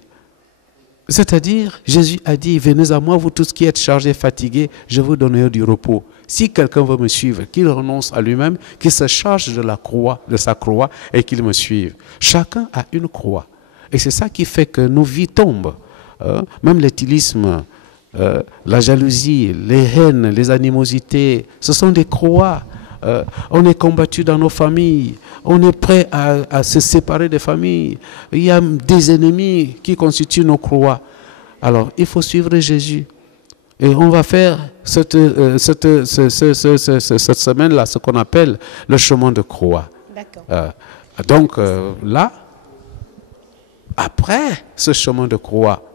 C'est-à-dire, Jésus a dit, venez à moi, vous tous qui êtes chargés, fatigués, je vous donnerai du repos. Si quelqu'un veut me suivre, qu'il renonce à lui-même, qu'il se charge de sa croix et qu'il me suive. Chacun a une croix. Et c'est ça qui fait que nos vies tombent. Même l'éthylisme, la jalousie, les haines, les animosités, ce sont des croix. On est combattu dans nos familles. On est prêt à se séparer des familles. Il y a des ennemis qui constituent nos croix. Alors, il faut suivre Jésus. Et on va faire cette semaine-là ce qu'on appelle le chemin de croix. Donc, là, après ce chemin de croix,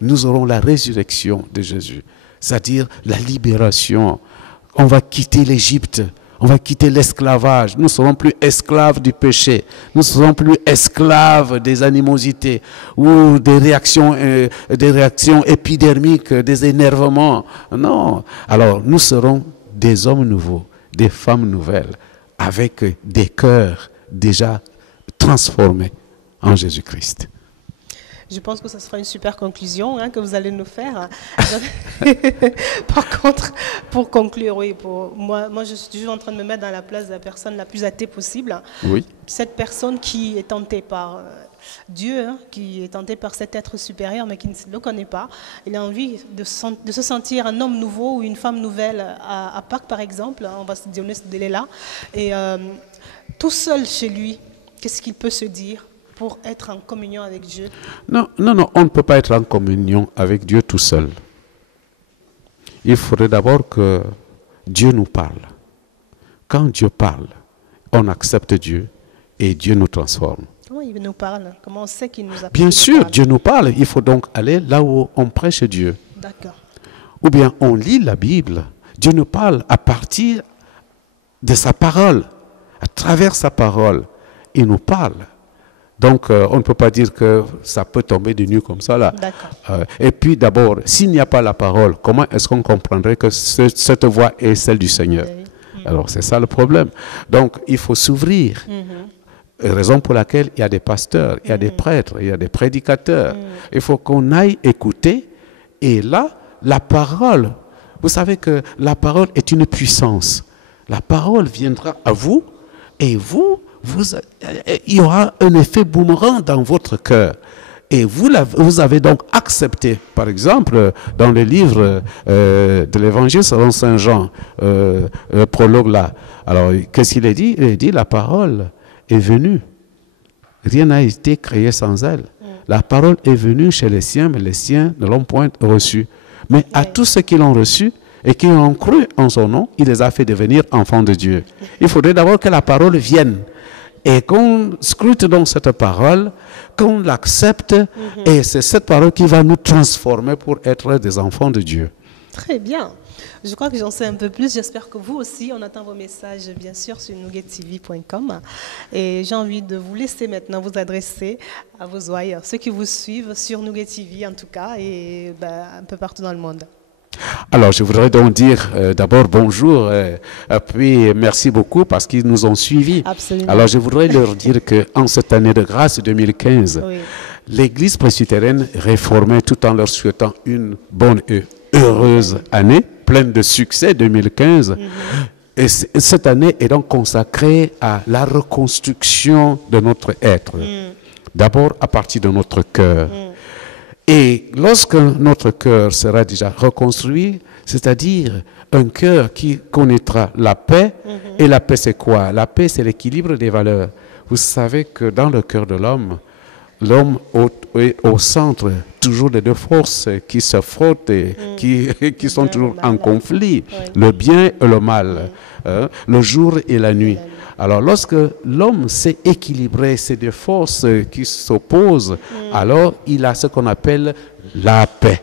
nous aurons la résurrection de Jésus, c'est-à-dire la libération. On va quitter l'Égypte, on va quitter l'esclavage. Nous ne serons plus esclaves du péché, nous ne serons plus esclaves des animosités ou des réactions épidermiques, des énervements. Non. Alors, nous serons des hommes nouveaux, des femmes nouvelles, avec des cœurs déjà transformés en Jésus-Christ. Je pense que ce sera une super conclusion que vous allez nous faire. Par contre, pour conclure, oui, moi, je suis toujours en train de me mettre dans la place de la personne la plus athée possible. Oui. Cette personne qui est tentée par Dieu, qui est tentée par cet être supérieur, mais qui ne le connaît pas. Il a envie de se sentir un homme nouveau ou une femme nouvelle à Pâques, par exemple. On va se donner ce délai-là. Et tout seul chez lui, qu'est-ce qu'il peut se dire pour être en communion avec Dieu? Non, on ne peut pas être en communion avec Dieu tout seul. Il faudrait d'abord que Dieu nous parle. Quand Dieu parle, on accepte Dieu et Dieu nous transforme. Comment il nous parle? Comment on sait qu'il nous appelle? Bien sûr, Dieu nous parle. Il faut donc aller là où on prêche Dieu. D'accord. Ou bien on lit la Bible. Dieu nous parle à partir de sa parole. À travers sa parole, il nous parle. Donc, on ne peut pas dire que ça peut tomber de nu comme ça, là. Et puis, d'abord, s'il n'y a pas la parole, comment est-ce qu'on comprendrait que cette voix est celle du Seigneur? Alors, c'est ça le problème. Donc, il faut s'ouvrir. Raison pour laquelle il y a des pasteurs, il y a des prêtres, il y a des prédicateurs. Il faut qu'on aille écouter. Et là, la parole, vous savez que la parole est une puissance. La parole viendra à vous et il y aura un effet boomerang dans votre cœur. Et vous avez donc accepté, par exemple, dans le livre de l'Évangile selon Saint Jean, le prologue là. Alors, qu'est-ce qu'il a dit? Il a dit, la parole est venue. Rien n'a été créé sans elle. La parole est venue chez les siens, mais les siens ne l'ont point reçue. Mais à tous ceux qui l'ont reçue et qui ont cru en son nom, il les a fait devenir enfants de Dieu. Il faudrait d'abord que la parole vienne. Et qu'on scrute donc cette parole, qu'on l'accepte, et c'est cette parole qui va nous transformer pour être des enfants de Dieu. Très bien. Je crois que j'en sais un peu plus. J'espère que vous aussi, on attend vos messages, bien sûr, sur nougettv.com. Et j'ai envie de vous laisser maintenant vous adresser à vos ouailles, ceux qui vous suivent sur Nouget TV, en tout cas, et un peu partout dans le monde. Alors, je voudrais donc dire d'abord bonjour, puis merci beaucoup parce qu'ils nous ont suivis. Absolument. Alors, je voudrais leur dire qu'en cette année de grâce 2015, l'Église presbytérienne réformée, tout en leur souhaitant une bonne et heureuse année, pleine de succès 2015. Et cette année est donc consacrée à la reconstruction de notre être. D'abord à partir de notre cœur. Et lorsque notre cœur sera déjà reconstruit, c'est-à-dire un cœur qui connaîtra la paix, et la paix c'est quoi? La paix c'est l'équilibre des valeurs. Vous savez que dans le cœur de l'homme est au centre toujours des deux forces qui se frottent et qui sont toujours en conflit, le bien et le mal, le jour et la nuit. Alors lorsque l'homme sait équilibrer ces deux forces qui s'opposent, alors il a ce qu'on appelle la paix.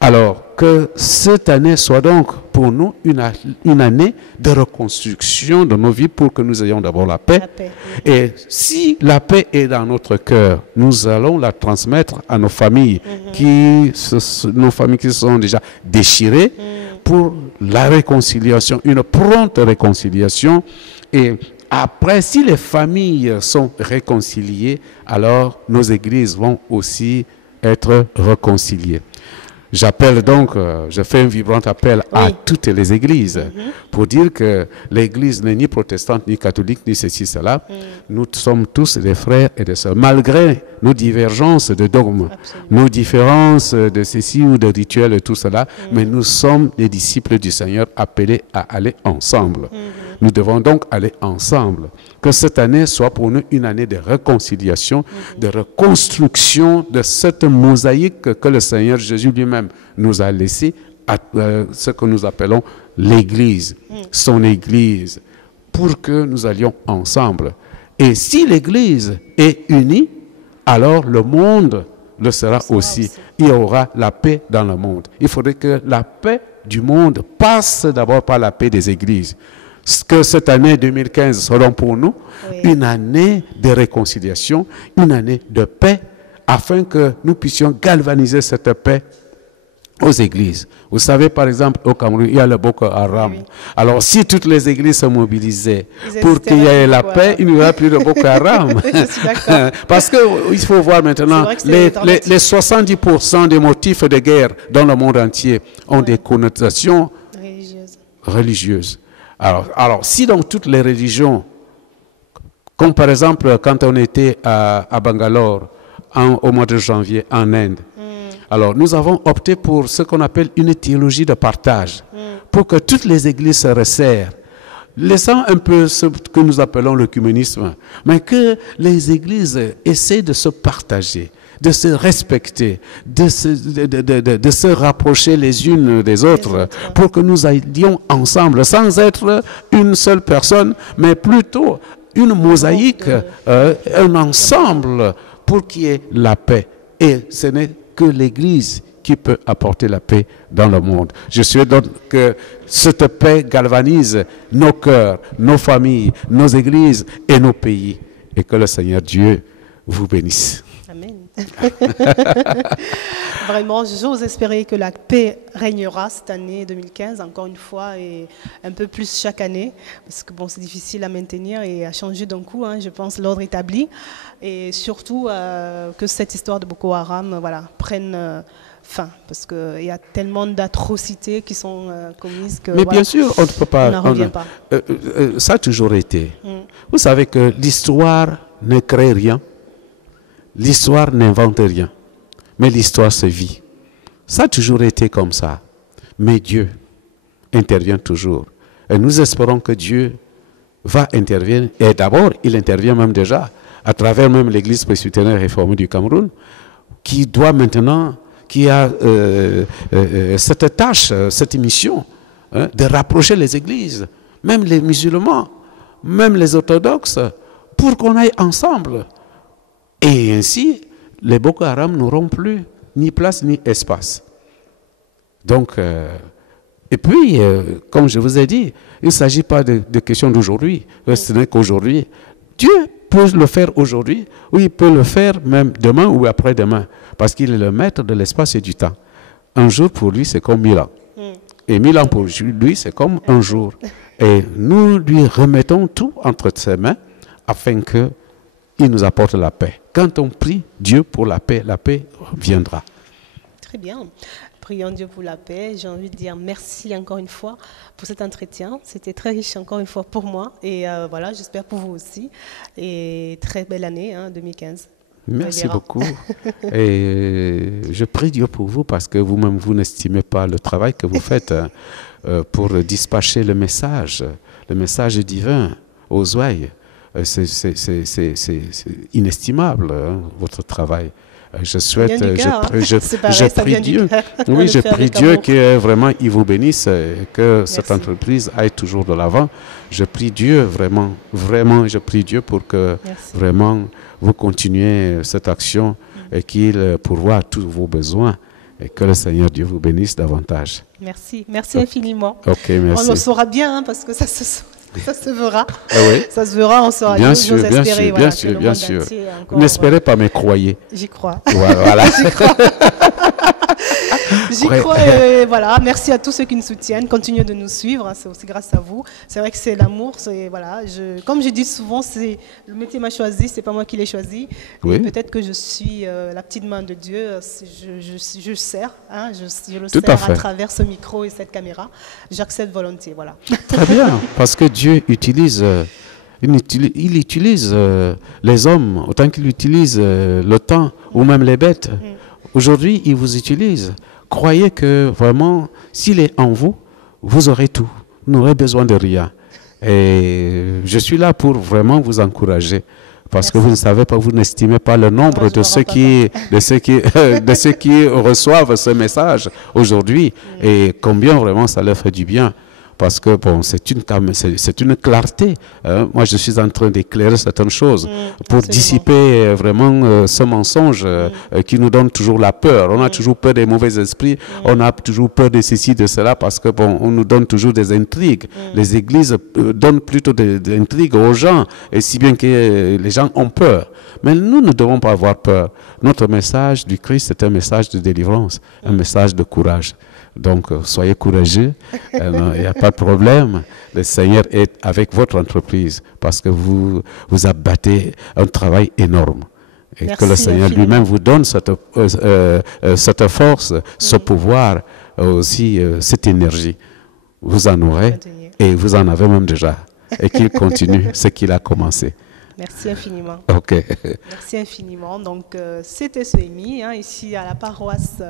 Alors que cette année soit donc pour nous une année de reconstruction de nos vies pour que nous ayons d'abord la paix. Et si la paix est dans notre cœur, nous allons la transmettre à nos familles, nos familles qui se sont déjà déchirées, pour la réconciliation, une prompte réconciliation. Et après, si les familles sont réconciliées, alors nos églises vont aussi être réconciliées. J'appelle donc, je fais un vibrant appel à toutes les églises pour dire que l'église n'est ni protestante, ni catholique, ni ceci, cela. Nous sommes tous des frères et des sœurs, malgré nos divergences de dogmes, nos différences de ceci ou de rituels et tout cela, mais nous sommes des disciples du Seigneur appelés à aller ensemble. Nous devons donc aller ensemble. Que cette année soit pour nous une année de réconciliation, de reconstruction de cette mosaïque que le Seigneur Jésus lui-même nous a laissée, ce que nous appelons l'Église, son Église, pour que nous allions ensemble. Et si l'Église est unie, alors le monde le sera aussi. Il y aura la paix dans le monde. Il faudrait que la paix du monde passe d'abord par la paix des églises. Que cette année 2015 sera pour nous une année de réconciliation, une année de paix, afin que nous puissions galvaniser cette paix aux églises. Vous savez, par exemple, au Cameroun, il y a le Boko Haram. Alors, si toutes les églises se mobilisaient pour qu'il y ait la paix, il n'y aura plus de Boko Haram. Parce qu'il faut voir maintenant, les 70% des motifs de guerre dans le monde entier ont des connotations religieuses. Alors, si donc toutes les religions, comme par exemple quand on était à Bangalore au mois de janvier en Inde, alors nous avons opté pour ce qu'on appelle une théologie de partage, pour que toutes les églises se resserrent, laissant un peu ce que nous appelons l'œcuménisme, mais que les églises essaient de se partager, de se respecter, de se rapprocher les unes des autres, pour que nous allions ensemble, sans être une seule personne, mais plutôt une mosaïque, un ensemble, pour qu'il y ait la paix. Et ce n'est que l'Église qui peut apporter la paix dans le monde. Je souhaite donc que cette paix galvanise nos cœurs, nos familles, nos églises et nos pays. et que le Seigneur Dieu vous bénisse. Amen. Vraiment, j'ose espérer que la paix régnera cette année 2015, encore une fois, et un peu plus chaque année, parce que bon, c'est difficile à maintenir et à changer d'un coup, hein, je pense, l'ordre établi. Et surtout, que cette histoire de Boko Haram prenne fin, parce qu'il y a tellement d'atrocités qui sont commises que... Mais bien sûr, on ne peut pas... On n'en revient pas. Ça a toujours été. Vous savez que l'histoire ne crée rien. L'histoire n'invente rien, mais l'histoire se vit. Ça a toujours été comme ça. Mais Dieu intervient toujours. Et nous espérons que Dieu va intervenir. Et d'abord, il intervient même déjà, à travers même l'Église presbytérienne réformée du Cameroun, qui doit maintenant, qui a cette tâche, cette mission, de rapprocher les églises, même les musulmans, même les orthodoxes, pour qu'on aille ensemble. Et ainsi, les Boko Haram n'auront plus ni place ni espace. Donc, et puis, comme je vous ai dit, il ne s'agit pas de questions d'aujourd'hui. Ce n'est qu'aujourd'hui. Dieu peut le faire aujourd'hui, ou il peut le faire même demain ou après-demain, parce qu'il est le maître de l'espace et du temps. Un jour pour lui, c'est comme 1000 ans. Et 1000 ans pour lui, c'est comme un jour. Et nous lui remettons tout entre ses mains, afin que il nous apporte la paix. Quand on prie Dieu pour la paix viendra. Très bien. Prions Dieu pour la paix. J'ai envie de dire merci encore une fois pour cet entretien. C'était très riche encore une fois pour moi. Et voilà, j'espère pour vous aussi. Et très belle année, 2015. Merci beaucoup. Et je prie Dieu pour vous parce que vous-même, vous n'estimez pas le travail que vous faites pour dispatcher le message divin aux ouailles. C'est inestimable, votre travail. Je souhaite, je prie Dieu, oui, je prie Dieu que vraiment il vous bénisse et que cette entreprise aille toujours de l'avant. Je prie Dieu vraiment, je prie Dieu pour que vraiment vous continuez cette action et qu'il pourvoie à tous vos besoins et que le Seigneur Dieu vous bénisse davantage. Merci infiniment. Ok, merci. On le saura bien parce que ça se verra. Ah oui. Ça se verra, on saura. Bien sûr, bien sûr. N'espérez pas, mais croyez. J'y crois. Voilà. J'y crois. Et voilà. Merci à tous ceux qui nous soutiennent. Continuez de nous suivre. C'est aussi grâce à vous. C'est vrai que c'est l'amour. Voilà. Comme je dis souvent, c'est le métier m'a choisi. C'est pas moi qui l'ai choisi. Oui. Peut-être que je suis la petite main de Dieu. Je sers. Je le sers à travers ce micro et cette caméra. J'accepte volontiers. Voilà. Très bien. Parce que Dieu utilise. Il utilise les hommes autant qu'il utilise le temps ou même les bêtes. Aujourd'hui, il vous utilise. Croyez que vraiment, s'il est en vous, vous aurez tout. Vous n'aurez besoin de rien. Et je suis là pour vraiment vous encourager. Parce que vous ne savez pas, vous n'estimez pas le nombre de ceux qui reçoivent ce message aujourd'hui. Et combien vraiment ça leur fait du bien. Parce que bon, c'est une clarté. Moi, je suis en train d'éclairer certaines choses pour dissiper vraiment ce mensonge qui nous donne toujours la peur. On a toujours peur des mauvais esprits, on a toujours peur de ceci, de cela, parce que bon, on nous donne toujours des intrigues. Les églises donnent plutôt des intrigues aux gens, et si bien que les gens ont peur. Mais nous ne devons pas avoir peur. Notre message du Christ, c'est un message de délivrance, un message de courage. Donc, soyez courageux, il n'y a pas de problème. Le Seigneur est avec votre entreprise parce que vous abattez un travail énorme. Et que le Seigneur lui-même vous donne cette force, ce pouvoir, aussi cette énergie. Vous en aurez et vous en avez même déjà. Et qu'il continue ce qu'il a commencé. Merci infiniment. Ok. Merci infiniment. Donc, c'était Soémie, ici à la paroisse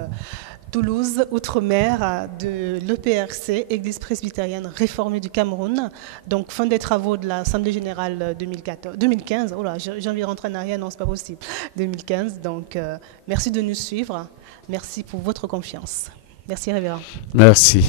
Toulouse, Outre-mer, de l'EPRC, Église presbytérienne réformée du Cameroun. Donc, fin des travaux de l'Assemblée générale 2015. Oh là, j'ai envie de rentrer en arrière, non, c'est pas possible. 2015. Donc, merci de nous suivre. Merci pour votre confiance. Merci, Révérend. Merci.